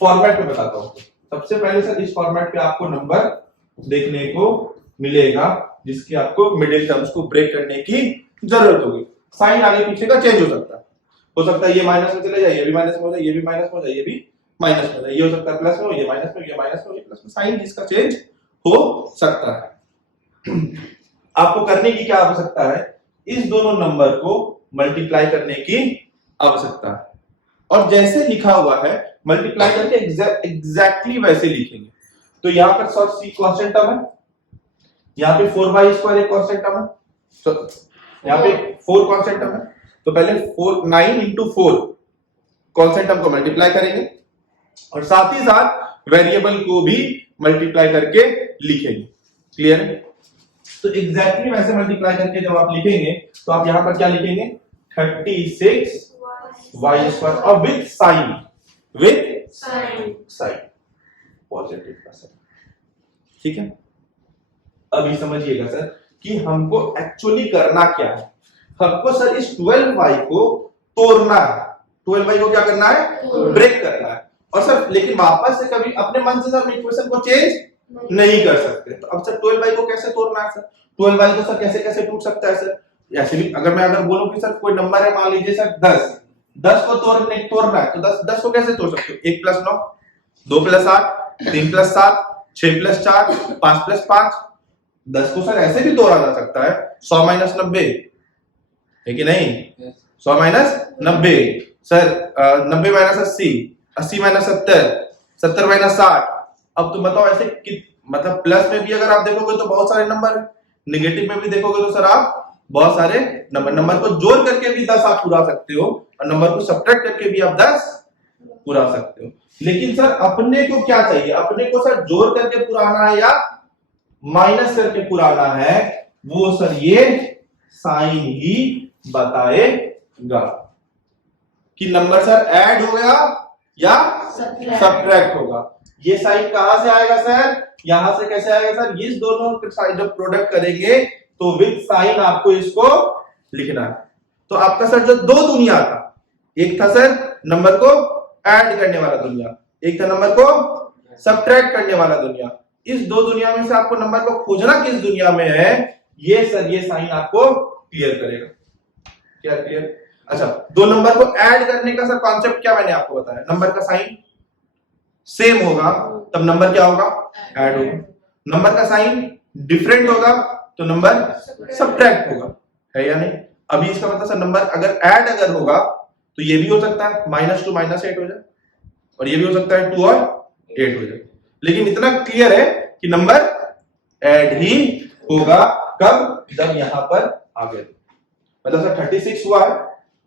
फॉर्मेट में बताता हूं। सबसे पहले सर इस फॉर्मेट पे आपको नंबर देखने को मिलेगा जिसकी आपको मिडिल टर्म्स को ब्रेक करने की जरूरत होगी। साइन आगे पीछे का चेंज हो सकता है ये माइनस में चले जाए, ये भी माइनस में हो जाए, ये भी माइनस में हो जाए, ये भी माइनस में हो जाए, ये हो सकता है प्लस में हो, ये माइनस में, ये माइनस में, ये प्लस में, साइन इसका चेंज हो सकता है। आपको करने की क्या आवश्यकता है, इस दोनों नंबर को मल्टीप्लाई करने की आवश्यकता है। और जैसे लिखा हुआ है मल्टीप्लाई करके एग्जैक्टली वैसे लिखेंगे। तो यहाँ पर सर सी कांस्टेंट टर्म है, यहाँ पे 4y² एक कांस्टेंट टर्म है, तो यहाँ पे 4 कांस्टेंट टर्म है, तो पहले 9 into 4 कांस्टेंट टर्म को मल्टीप्लाई करेंगे और साथ ही साथ वेरिएबल को भी मल्टीप्लाई करके लिखेंगे। क्लियर है? तो एग्जैक्टली वैसे मल्टीप्लाई करके जब आप लिखेंगे तो आप यहां पर क्या लिखेंगे 36y² और विद साइन पॉजिटिव का साइन। ठीक है, अभी समझिएगा सर कि हमको एक्चुअली करना क्या है। हमको सर इस 12y को तोड़ना है, 12y को क्या करना है, ब्रेक करना है। और सर लेकिन वापस से कभी अपने मन से सर इक्वेशन को चेंज नहीं कर सकते। तो अब सर 12y को कैसे तोड़ना है सर, 12y को सर कैसे कैसे टूट सकता है सर। ऐसे भी अगर बोलूं कि सर कोई नंबर है, मान लीजिए सर 10 को तोड़ना है, तो 10 को कैसे तोड़ सकते हो, 1 + 9, 2 + 8, 3 + 7, 6 + 4, 5 + 5। 10 को सर ऐसे भी तोड़ा जा सकता है 100 - 90 है कि नहीं, 100 - 90 सर, 90 - 80, 80 - 70, 70 - 60। अब तो बताओ ऐसे मतलब प्लस में भी अगर आप देखोगे तो बहुत सारे नंबर है, नेगेटिव में भी देखोगे तो सर आप बहुत सारे नंबर को जोड़ करके भी 10 आप पूरा सकते हो और नंबर को सब्ट्रैक्ट करके भी आप 10 पूरा सकते हो। लेकिन सर अपने को क्या चाहिए, अपने को सर जोड़ करके पुराना है या माइनस करके पुराना है, वो सर ये साइन ही बताएगा कि नंबर सर ऐड हो गया या सब्ट्रैक्ट होगा। ये साइन कहां से आएगा सर, यहां से कैसे आएगा सर, ये दोनों साइन जब प्रोडक्ट करेंगे तो विद साइन आपको इसको लिखना है। तो आपका सर जो दो दुनिया था, एक था सर नंबर को ऐड करने वाला दुनिया, एक था नंबर को सब्ट्रैक्ट करने वाला दुनिया। इस दो दुनिया में से आपको नंबर को खोजना किस दुनिया में है, ये सर ये साइन आपको क्लियर करेगा। क्या क्लियर? अच्छा, दो नंबर को ऐड करने का सर कॉन्सेप्ट क्या मैंने आपको बताया, नंबर का साइन सेम होगा तब नंबर क्या होगा, ऐड होगा। नंबर का साइन डिफरेंट होगा तो नंबर सब्ट्रैक्ट होगा, है या नहीं। अभी इसका मतलब सर नंबर अगर ऐड अगर होगा तो ये भी हो सकता है -2 -8 हो जाए, और ये भी हो सकता है 2 और 8 हो जाए। लेकिन इतना क्लियर है कि नंबर ऐड ही होगा, कब, जब यहां पर आ गए। मतलब सर 36 हुआ है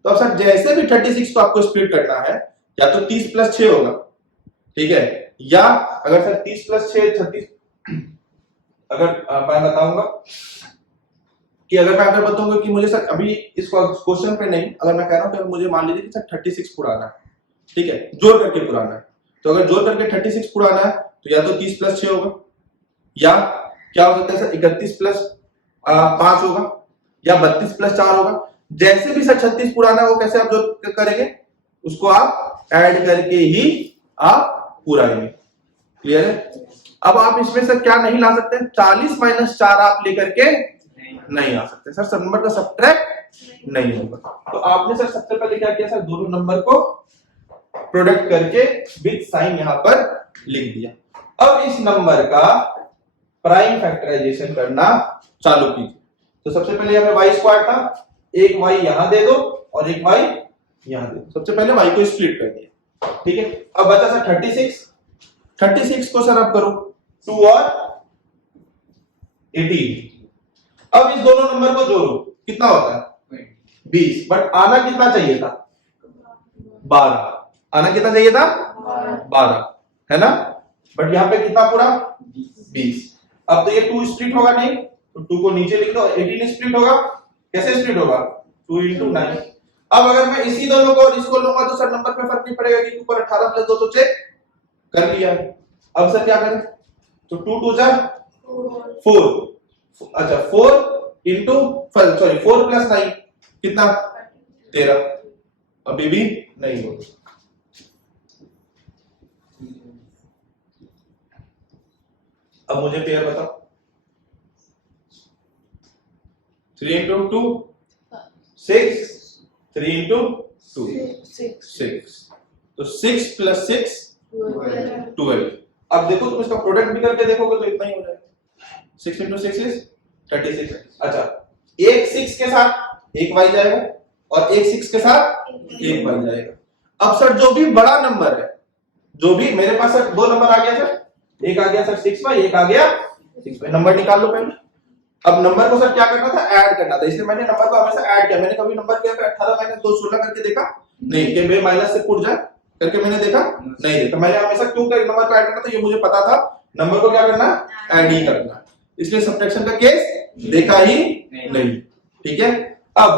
तो अब सर जैसे भी 36 को आपको स्प्लिट करना है, या तो 30 + 6 होगा, ठीक है, या अगर सर 30 + 6 36, अगर मैं बताऊंगा कि अगर मैं अगर बताऊंगा कि मुझे सर अभी इस क्वेश्चन पे नहीं, अगर मैं कह रहा हूं कि मुझे मान लीजिए कि सर 36 पुराना है, ठीक है, जोड़ करके पुराना है, तो अगर जोड़ करके 36 पुराना है तो या तो 30 + 6 होगा, या क्या हो सकता है सर 31 + 5 होगा, या 32 + 4 होगा। जैसे भी सर 36 पुराना है वो कैसे आप जोड़ करेंगे, उसको आप ऐड करके ही आप पुराएंगे। क्लियर है? अब आप इसमें से क्या नहीं ला सकते, 40 - 4 आप लेकर के नहीं आ सकते सर, नंबर का सब्ट्रैक्ट नहीं होगा। तो आपने सर सबसे पहले क्या किया सर, दोनों नंबर को प्रोडक्ट करके विद साइन यहां पर लिख दिया। अब इस नंबर का प्राइम फैक्टराइजेशन करना चालू कीजिए। तो सबसे पहले यहां पे y² था, एक y यहां दे दो और एक y यहां दे दो। सबसे पहले y को स्प्लिट कर दिया, ठीक है। अब बचा सर 36 को सर आप करो 2 और 18। अब इस दोनों नंबर को जोड़ो, कितना होता है 20, बट आना कितना चाहिए था 12, आना कितना चाहिए था 12, है ना, बट यहां पे कितना पूरा 20। अब तो ये 2 स्प्लिट होगा नहीं, तो 2 को नीचे लिख दो, 18 स्प्लिट होगा, कैसे स्प्लिट होगा 2 × 9। अब अगर मैं इसी दोनों को और इसको लूंगा तो सर नंबर पे फर्क नहीं पड़ेगा कि ऊपर 18 + 2 तो चेक कर लिया। अब सर क्या करें, तो 2 × 2 = 4, अच्छा 4 + 9 कितना 13, अभी भी नहीं होगा। अब मुझे पेयर बताओ, 3 × 2 6, 3 × 2 6, तो 6 + 6 12। अब देखो तुम इसका प्रोडक्ट भी करके देखोगे तो इतना ही हो जाएगा, 6 × 6 = 36। अच्छा, एक 6 के साथ एक y जाएगा और एक 6 के साथ एक y जाएगा। अब सर जो भी बड़ा नंबर है, जो भी मेरे पास सर दो नंबर आ गया सर, एक आ गया सर 6y, एक आ गया 6y, नंबर निकाल लो पहले। अब नंबर को सर क्या करना था, ऐड करना था, इसलिए मैंने नंबर को हमेशा ऐड किया। मैंने कभी नंबर किया 18 माइनस 2 16 करके देखा नहीं, कि मैं माइनस से कूद जाए करके मैंने देखा नहीं देखा। मैंने हमेशा क्यों कर नंबर को ऐड करना था, ये मुझे पता था नंबर को क्या करना, ऐड ही करना, इसलिए सब्ट्रैक्शन का केस देखा ही नहीं। ठीक है, अब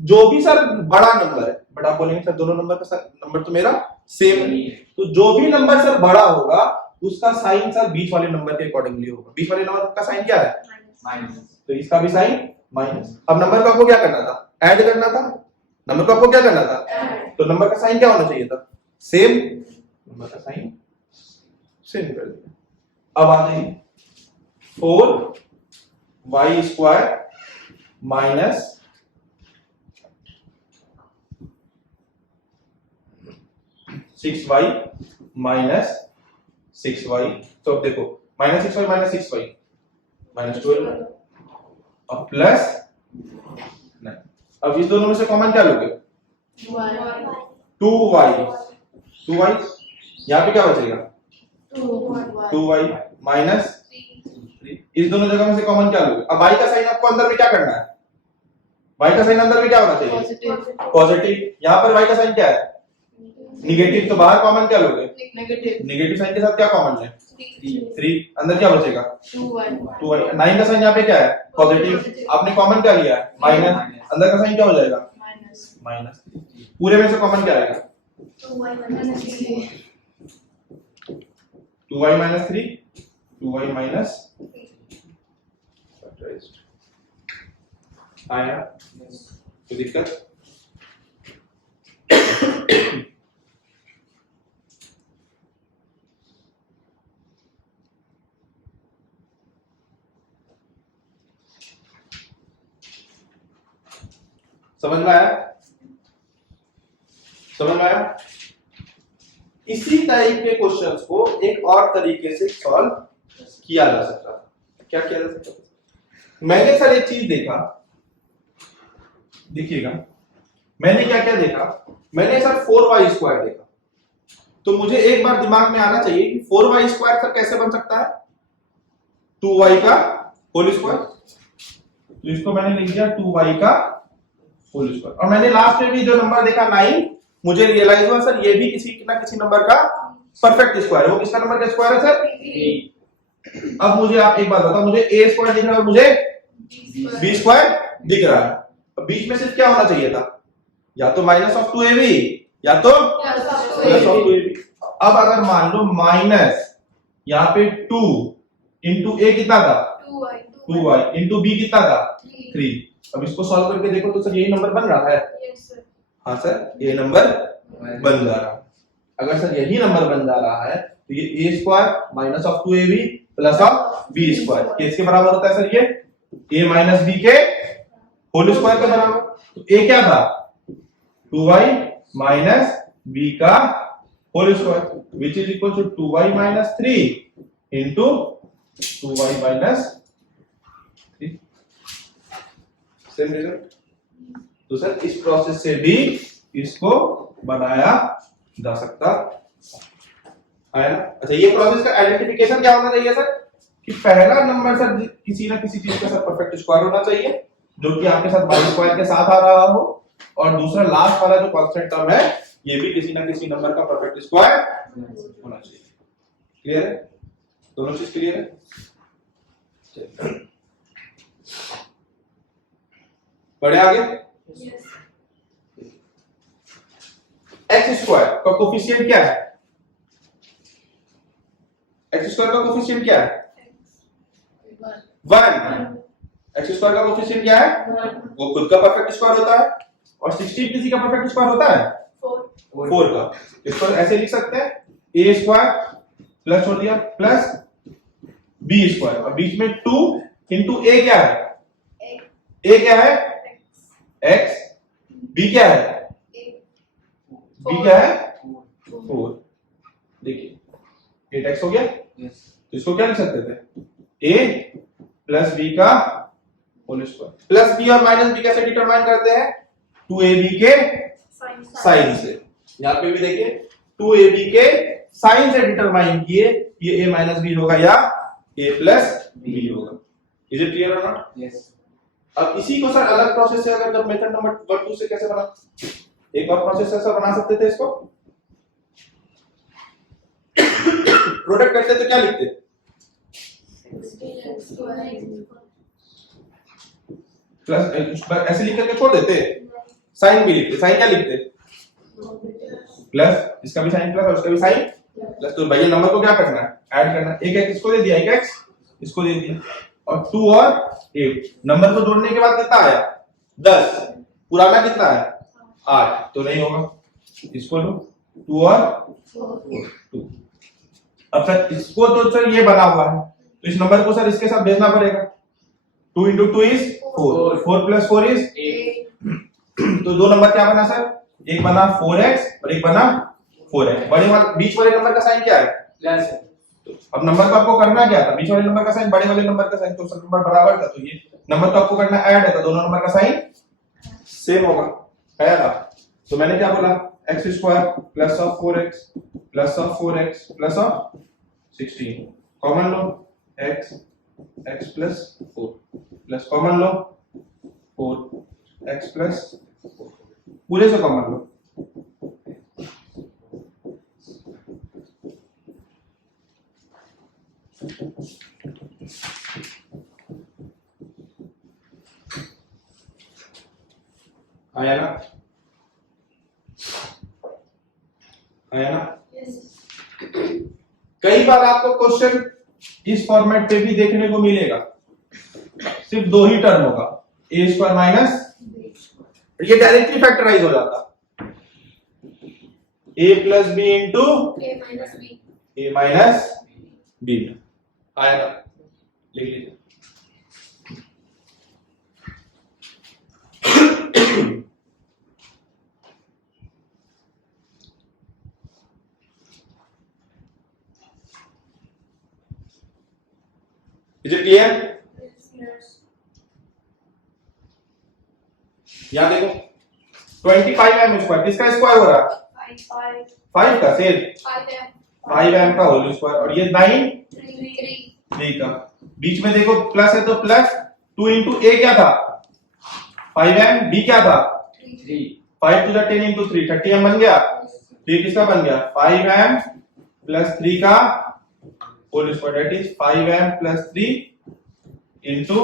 जो भी सर बड़ा नंबर है, बट आप बोलेंगे सर दोनों नंबर का सर नंबर तो मेरा सेम है, तो जो भी नंबर सर बड़ा होगा उसका साइन सर बीच वाले नंबर के अकॉर्डिंगली होगा। बीच वाले नंबर का साइन क्या है, माइनस, तो इसका भी साइन माइनस। अब नंबर को आपको क्या करना था, ऐड करना था। नंबर को आपको क्या करना था, तो नंबर का साइन क्या होना चाहिए था, सेम, नंबर का साइन सेम कर दिया। अब आ जाइए 4y square minus 6y minus 6y, तो अब देखो minus 6y minus 6y minus 12, अब प्लस, अब इस दोनों में से कॉमन क्या लोगे, 2y, 2y, यहाँ पे क्या बचेगा 2y माइनस 3, इस दोनों जगह में से कॉमन क्या लोगे। अब y का साइन आपको अंदर में क्या करना है, y का साइन अंदर में क्या होना चाहिए, पॉजिटिव। यहाँ पर y का साइन क्या है, निगेटिव, तो बाहर कॉमन क्या लोगे, नेगेटिव साइन के साथ क्या कॉमन है, 3, अंदर क्या बचेगा 2y। 9 का साइन यहाँ पे क्या है, पॉजिटिव, आपने कॉमन क्या लिया है, माइनस, अंदर का साइन क्या हो जाएगा, माइनस। पूरे में से कॉमन क्या आएगा, 2y माइनस 3, 2y माइनस आया, कोई दिक्कत। समझ में आया, समझ में आया। इसी टाइप के क्वेश्चंस को एक और तरीके से सॉल्व किया जा सकता है। क्या किया जा सकता है, मैंने सर एक चीज देखा, देखिएगा मैंने क्या क्या देखा, मैंने सर 4y स्क्वायर देखा, तो मुझे एक बार दिमाग में आना चाहिए कि 4y स्क्वायर सर कैसे बन सकता है, 2y का होल स्क्वायर, तो इसको मैंने लिख दिया 2y का होल स्क्वायर। और मैंने लास्ट में भी जो नंबर देखा 9, मुझे रियलाइज हुआ सर ये भी किसी ना किसी नंबर का परफेक्ट स्क्वायर है। वो किसका नंबर का स्क्वायर है सर, अब मुझे आप एक बात बताओ, मुझे a स्क्वायर दिख रहा है और मुझे b स्क्वायर दिख रहा है, अब बीच में सिर्फ क्या होना चाहिए था, या तो माइनस ऑफ 2ab या तो प्लस ऑफ 2ab। अब अगर मान लो माइनस यहाँ पे 2 इंटू a कितना था, 2y इंटू b कितना था, 3। अब इसको सॉल्व करके देखो तो सर यही नंबर बन रहा है, हाँ सर ये नंबर बन जा रहा है। अगर सर यही नंबर बन जा रहा है तो ये a square minus of 2ab plus of b square किसके बराबर होता है सर, ये a माइनस b के होल स्क्वायर के बराबर। तो a क्या था, 2y माइनस b का whole square which is equal to 2y minus 3 into 2y minus 3, same result. तो सर इस प्रोसेस से भी इसको बनाया जा सकता है ना। अच्छा ये प्रोसेस का आइडेंटिफिकेशन क्या होना चाहिए सर, कि पहला नंबर सर किसी ना किसी चीज का सर परफेक्ट स्क्वायर होना चाहिए जो कि आपके साथ y स्क्वायर के साथ आ रहा हो, और दूसरा लास्ट वाला जो कांस्टेंट टर्म है ये भी किसी ना किसी नंबर का परफेक्ट स्क्वायर होना चाहिए। क्लियर है, दोनों चीज क्लियर है। बढ़े आगे, एक्स स्क्वायर का कोफिशिएंट क्या है, एक्स स्क्वायर का कोफिशिएंट क्या है, 1। एक्स स्क्वायर का कोफिशिएंट क्या है, वो खुद का परफेक्ट स्क्वायर होता है, और 16 किसी का परफेक्ट स्क्वायर होता है 4 का। इसको ऐसे लिख सकते हैं a स्क्वायर प्लस छोड़ दिया प्लस b स्क्वायर, और बीच में 2 इंटू a क्या है, a क्या है x, b क्या है, b क्या है 4। देखिए 8x हो गया, तो इसको क्या लिख सकते थे, a प्लस b का होल स्क्वायर। प्लस b और माइनस b कैसे डिटरमाइन करते हैं, 2ab के साइन से। यहाँ पे भी देखिए 2ab के साइन से डिटरमाइन किए ये a माइनस बी होगा या a प्लस बी होगा। इज इट क्लियर और नॉट? यस। अब इसी को सर अलग प्रोसेस से अगर जब मेथड नंबर 1 2 से कैसे बना, एक और प्रोसेस से सर बना सकते थे इसको। प्रोडक्ट करते तो क्या लिखते? प्लस ऐसे लिख करके छोड़ देते, साइन भी लिखते। साइन क्या लिखते? प्लस, इसका भी साइन प्लस और उसका भी साइन प्लस। तो भैया नंबर को क्या करना है? ऐड करना है। एक एक्स इसको दे दिया, एक एक्स इसको दे दिया और 2 और 8 नंबर को जोड़ने के बाद कितना आया? 10। पुराना कितना है? 8। तो नहीं होगा, इसको लो 2 और 2। अब सर इसको तो सर ये बना हुआ है तो इस नंबर को सर इसके साथ भेजना पड़ेगा। 2 into 2 is 4, 4 plus 4 is 8। तो दो नंबर क्या बना सर? एक बना 4x और एक बना 4x। बड़े वाले बीच वाले नंबर का साइन क्या है? प्लस। अब नंबर को आपको करना क्या था? बीच वाले नंबर का साइन बड़े वाले नंबर का साइन, तो सब नंबर बराबर था तो ये नंबर तो आपको करना ऐड है तो दोनों नंबर का साइन सेम होगा। है ना? तो मैंने क्या बोला? x square plus of 4x plus of 4x plus of 16 common low x x plus 4 plus common low 4 x plus 4 पूरे से कॉमन लो। आया ना? आया ना? कई बार आपको क्वेश्चन इस फॉर्मेट पे भी देखने को मिलेगा, सिर्फ दो ही टर्म होगा a स्क्वायर माइनस, ये डायरेक्टली फैक्टराइज हो जाता a plus B into a minus B. आया ना? लिख लीजिए। Is it clear? यहाँ देखो 25m स्क्वायर किसका स्क्वायर हो रहा है? 5 का सेल 5m का होल स्क्वायर और ये 9 3 का। बीच में देखो प्लस है तो प्लस 2 into a क्या था? 5m, b क्या था? 3। 5 to the 10 into 3 30m बन गया। तो ये किसका बन गया? 5m प्लस 3 का whole square that is 5m plus 3 into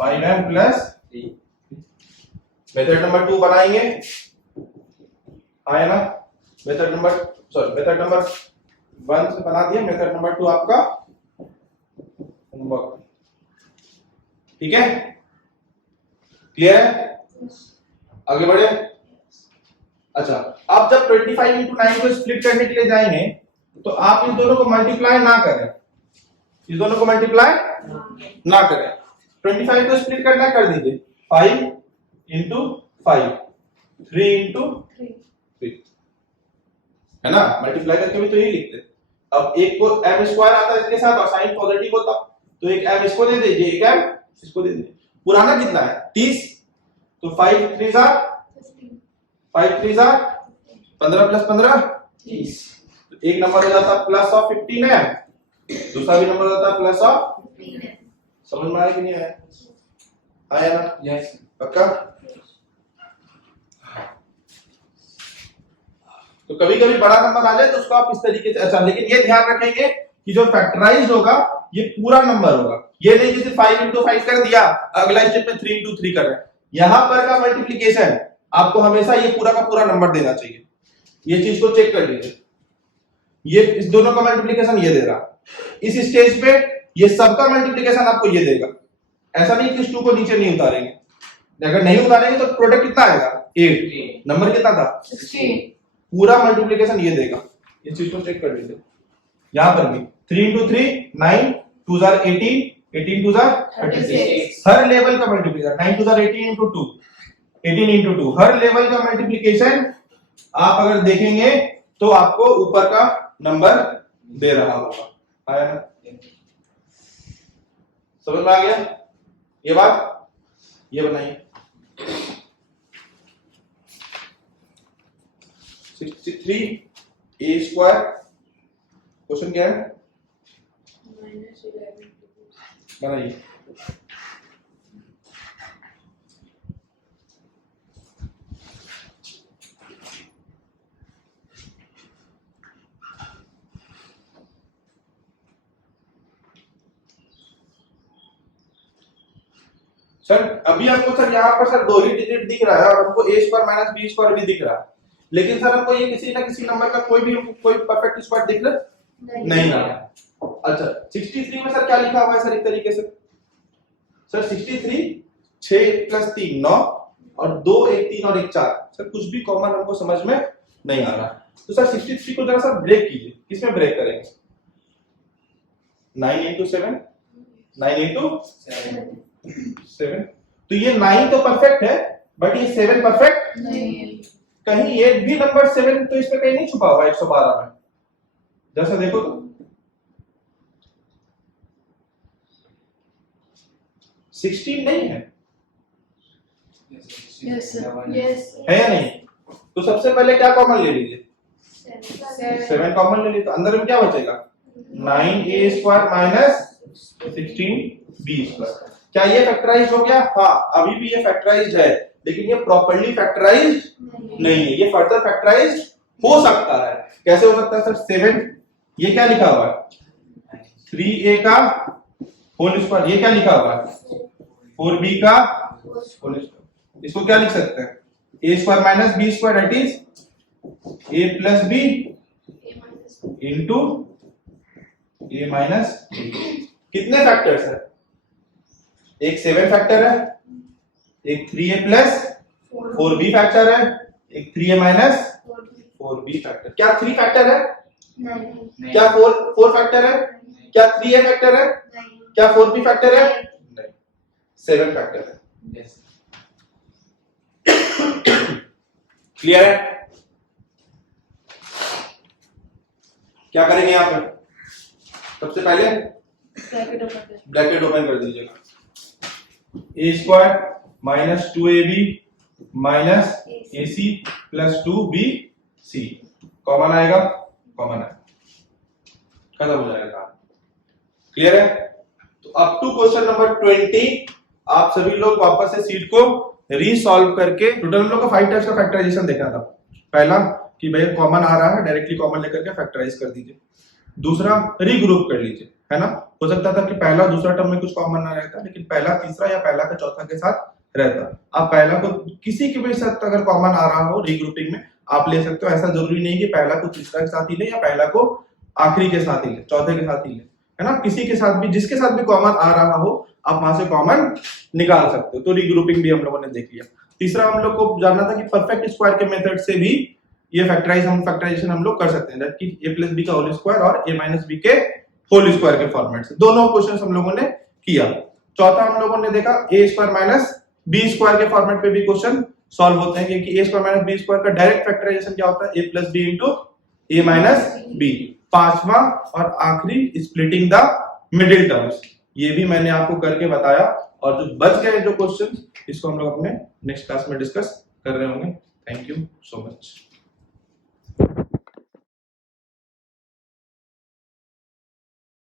5m plus 3। Method number 2 बनाएंगे। आया ना? मेथड नंबर 1 से बना दिया, मेथड नंबर 2 आपका होमवर्क। ठीक है? क्लियर है? आगे बढ़े। अच्छा, अब जब 25 into 9 को स्प्लिट करने के लिए जाएंगे तो आप इन दोनों को मल्टीप्लाई ना करें, इस दोनों को मल्टीप्लाई ना करें। 25 को स्प्लिट करना कर दीजिए 5 into 5 3 into 3 है ना? मल्टीप्लाई करके भी तो यही लिखते। अब एक को m स्क्वायर आता है इसके साथ और साइन पॉजिटिव होता तो एक m इसको दे दीजिए, एक m इसको दे दीजिए। पुराना कितना है? 30। तो 5 3 जा 15 प्लस 15 30। तो एक नंबर हो जाता प्लस ऑफ 15m, दूसरा भी नंबर होता प्लस ऑफ 15m। समझ में आया कि नहीं आया? आया ना? यस। पक्का? तो कभी कभी बड़ा नंबर आ जाए तो उसको आप इस तरीके से, अच्छा लेकिन ये ध्यान रखेंगे कि जो फैक्टराइज्ड होगा ये पूरा नंबर होगा, ये नहीं कि सिर्फ 5 into 5 कर दिया अगला स्टेप में 3 into 3 कर रहे हैं। यहां पर का मल्टीप्लिकेशन आपको हमेशा ये पूरा का पूरा नंबर देना चाहिए। ये चीज को चेक कर लीजिए, ये इस दोनों का मल्टीप्लिकेशन ये दे रहा, इस स्टेज पे ये सबका मल्टीप्लिकेशन आपको ये देगा। ऐसा नहीं कि इस 2 को नीचे नहीं उतारेंगे, अगर नहीं उतारेंगे तो प्रोडक्ट कितना आएगा? 8। नंबर कितना था? 16। पूरा मल्टीप्लिकेशन ये देगा। इस चीज को चेक कर लीजिए। यहां पर भी 3 into 3 9 2 are 18 18 2 are 36। Her level का multiplication 9 2 are 18 into 2 18 into 2 her level का मल्टीप्लिकेशन आप अगर देखेंगे तो आपको ऊपर का नंबर दे रहा होगा। आया ना? समझ में आ गया ये बात? ये बनाइए। 63 a स्क्वायर, क्वेश्चन क्या है -11 बनाइए। सर अभी हमको सर यहाँ पर सर दो ही डिजिट दिख रहा है और हमको a square minus b square भी दिख रहा है, लेकिन सर हमको ये किसी ना किसी नंबर का कोई परफेक्ट स्क्वायर दिख रहा नहीं रहा है। अच्छा 63 में सर क्या लिखा हुआ है सर एक तरीके से, सर 63 6 प्लस 3 9 और 2 1 3 और 1 4, सर कुछ भी कॉमन हमको समझ में नहीं आ रहा। तो सर 63 को जरा सर ब्रेक कीजिए, किसमें ब्रेक करेंगे 9 into 7 9 into 7, तो ये 9 तो परफेक्ट है बट ये 7 परफेक्ट नहीं है। कहीं एक भी नंबर 7 तो इसमें कहीं नहीं छुपा हुआ है 112 में, जैसा देखो तो 16 नहीं है, Yes, sir. Yes. है या नहीं? तो सबसे पहले क्या कॉमन ले लीजिए 7. 7 कॉमन ले लीजिए, तो अंदर में क्या बचेगा 9a square minus 16b square. क्या ये फैक्टराइज हो गया? हाँ अभी भी ये फैक्टराइज है, लेकिन ये प्रॉपर्ली फैक्टराइज नहीं है, ये फर्दर फैक्टराइज हो सकता है। कैसे हो सकता है सर 7 ये क्या लिखा हुआ है 3a का होल स्क्वायर, ये क्या लिखा हुआ है 4b का होल स्क्वायर, इसको क्या लिख सकते हैं a square minus b square that is a plus b into a minus b। कितने फैक्टर्स है? एक 7 फैक्टर है, एक 3a प्लस 4b फैक्टर है, एक 3a माइनस 4b फैक्टर। क्या 3 फैक्टर है? क्या 4 फैक्टर है? क्या 3a फैक्टर है? क्या 4b फैक्टर है? नहीं, 7 फैक्टर है। क्लियर है? क्या करेंगे यहाँ पर? सबसे पहले ब्रैकेट ओपन कर दीजिएगा, a square minus 2ab minus ac plus 2bc, common आएगा, कॉमन आएगा, खत्म हो जाएगा। क्लियर है? तो अप टू क्वेश्चन नंबर 20 आप सभी लोग वापस से सीट को रीसॉल्व करके, टोटल हम लोग को 5 टाइप्स का फैक्टराइजेशन देखा था। पहला कि भैया कॉमन आ रहा है, डायरेक्टली कॉमन लेकर के फैक्टराइज कर दीजिए। दूसरा रीग्रुप कर लीजिए, है ना। हो सकता था कि पहला दूसरा टर्म में कुछ कॉमन ना रहता, लेकिन पहला तीसरा या पहला का चौथा के साथ रहता। आप पहला को किसी के भी साथ अगर कॉमन आ रहा हो रीग्रुपिंग में आप ले सकते हो, ऐसा जरूरी नहीं कि पहला को तीसरा के साथ ही ले या पहला को आखिरी के साथ ही ले, चौथे के साथ ही ले, है ना। किसी के साथ भी, जिसके साथ भी कॉमन आ रहा हो आप वहां से कॉमन निकाल सकते हो। तो रीग्रुपिंग भी हम लोगों ने देख लिया। तीसरा हम लोग को जानना था कि परफेक्ट स्क्वायर के मेथड से भी ये फैक्टराइजेशन हम लोग कर सकते हैं, दैट कि a प्लस b का होल स्क्वायर और a माइनस b के होल स्क्वायर के फॉर्मेट से। दोनों क्वेश्चंस हम लोगों ने किया। चौथा हम लोगों ने देखा a square minus b square के फॉर्मेट पे भी क्वेश्चन सॉल्व होते हैं, क्योंकि a square minus b square का डायरेक्ट फैक्टराइजेशन क्या होता है a plus b into a minus b। पांचवा और आखिरी स्प्लिटिंग द मिडिल टर्म्स, ये भी मैंने आपको करके बताया। और जो बच गए जो क्वेश्चंस, इसको हम लोग अपने नेक्स्ट क्लास में डिस्कस कर रहे होंगे। Thank you so much.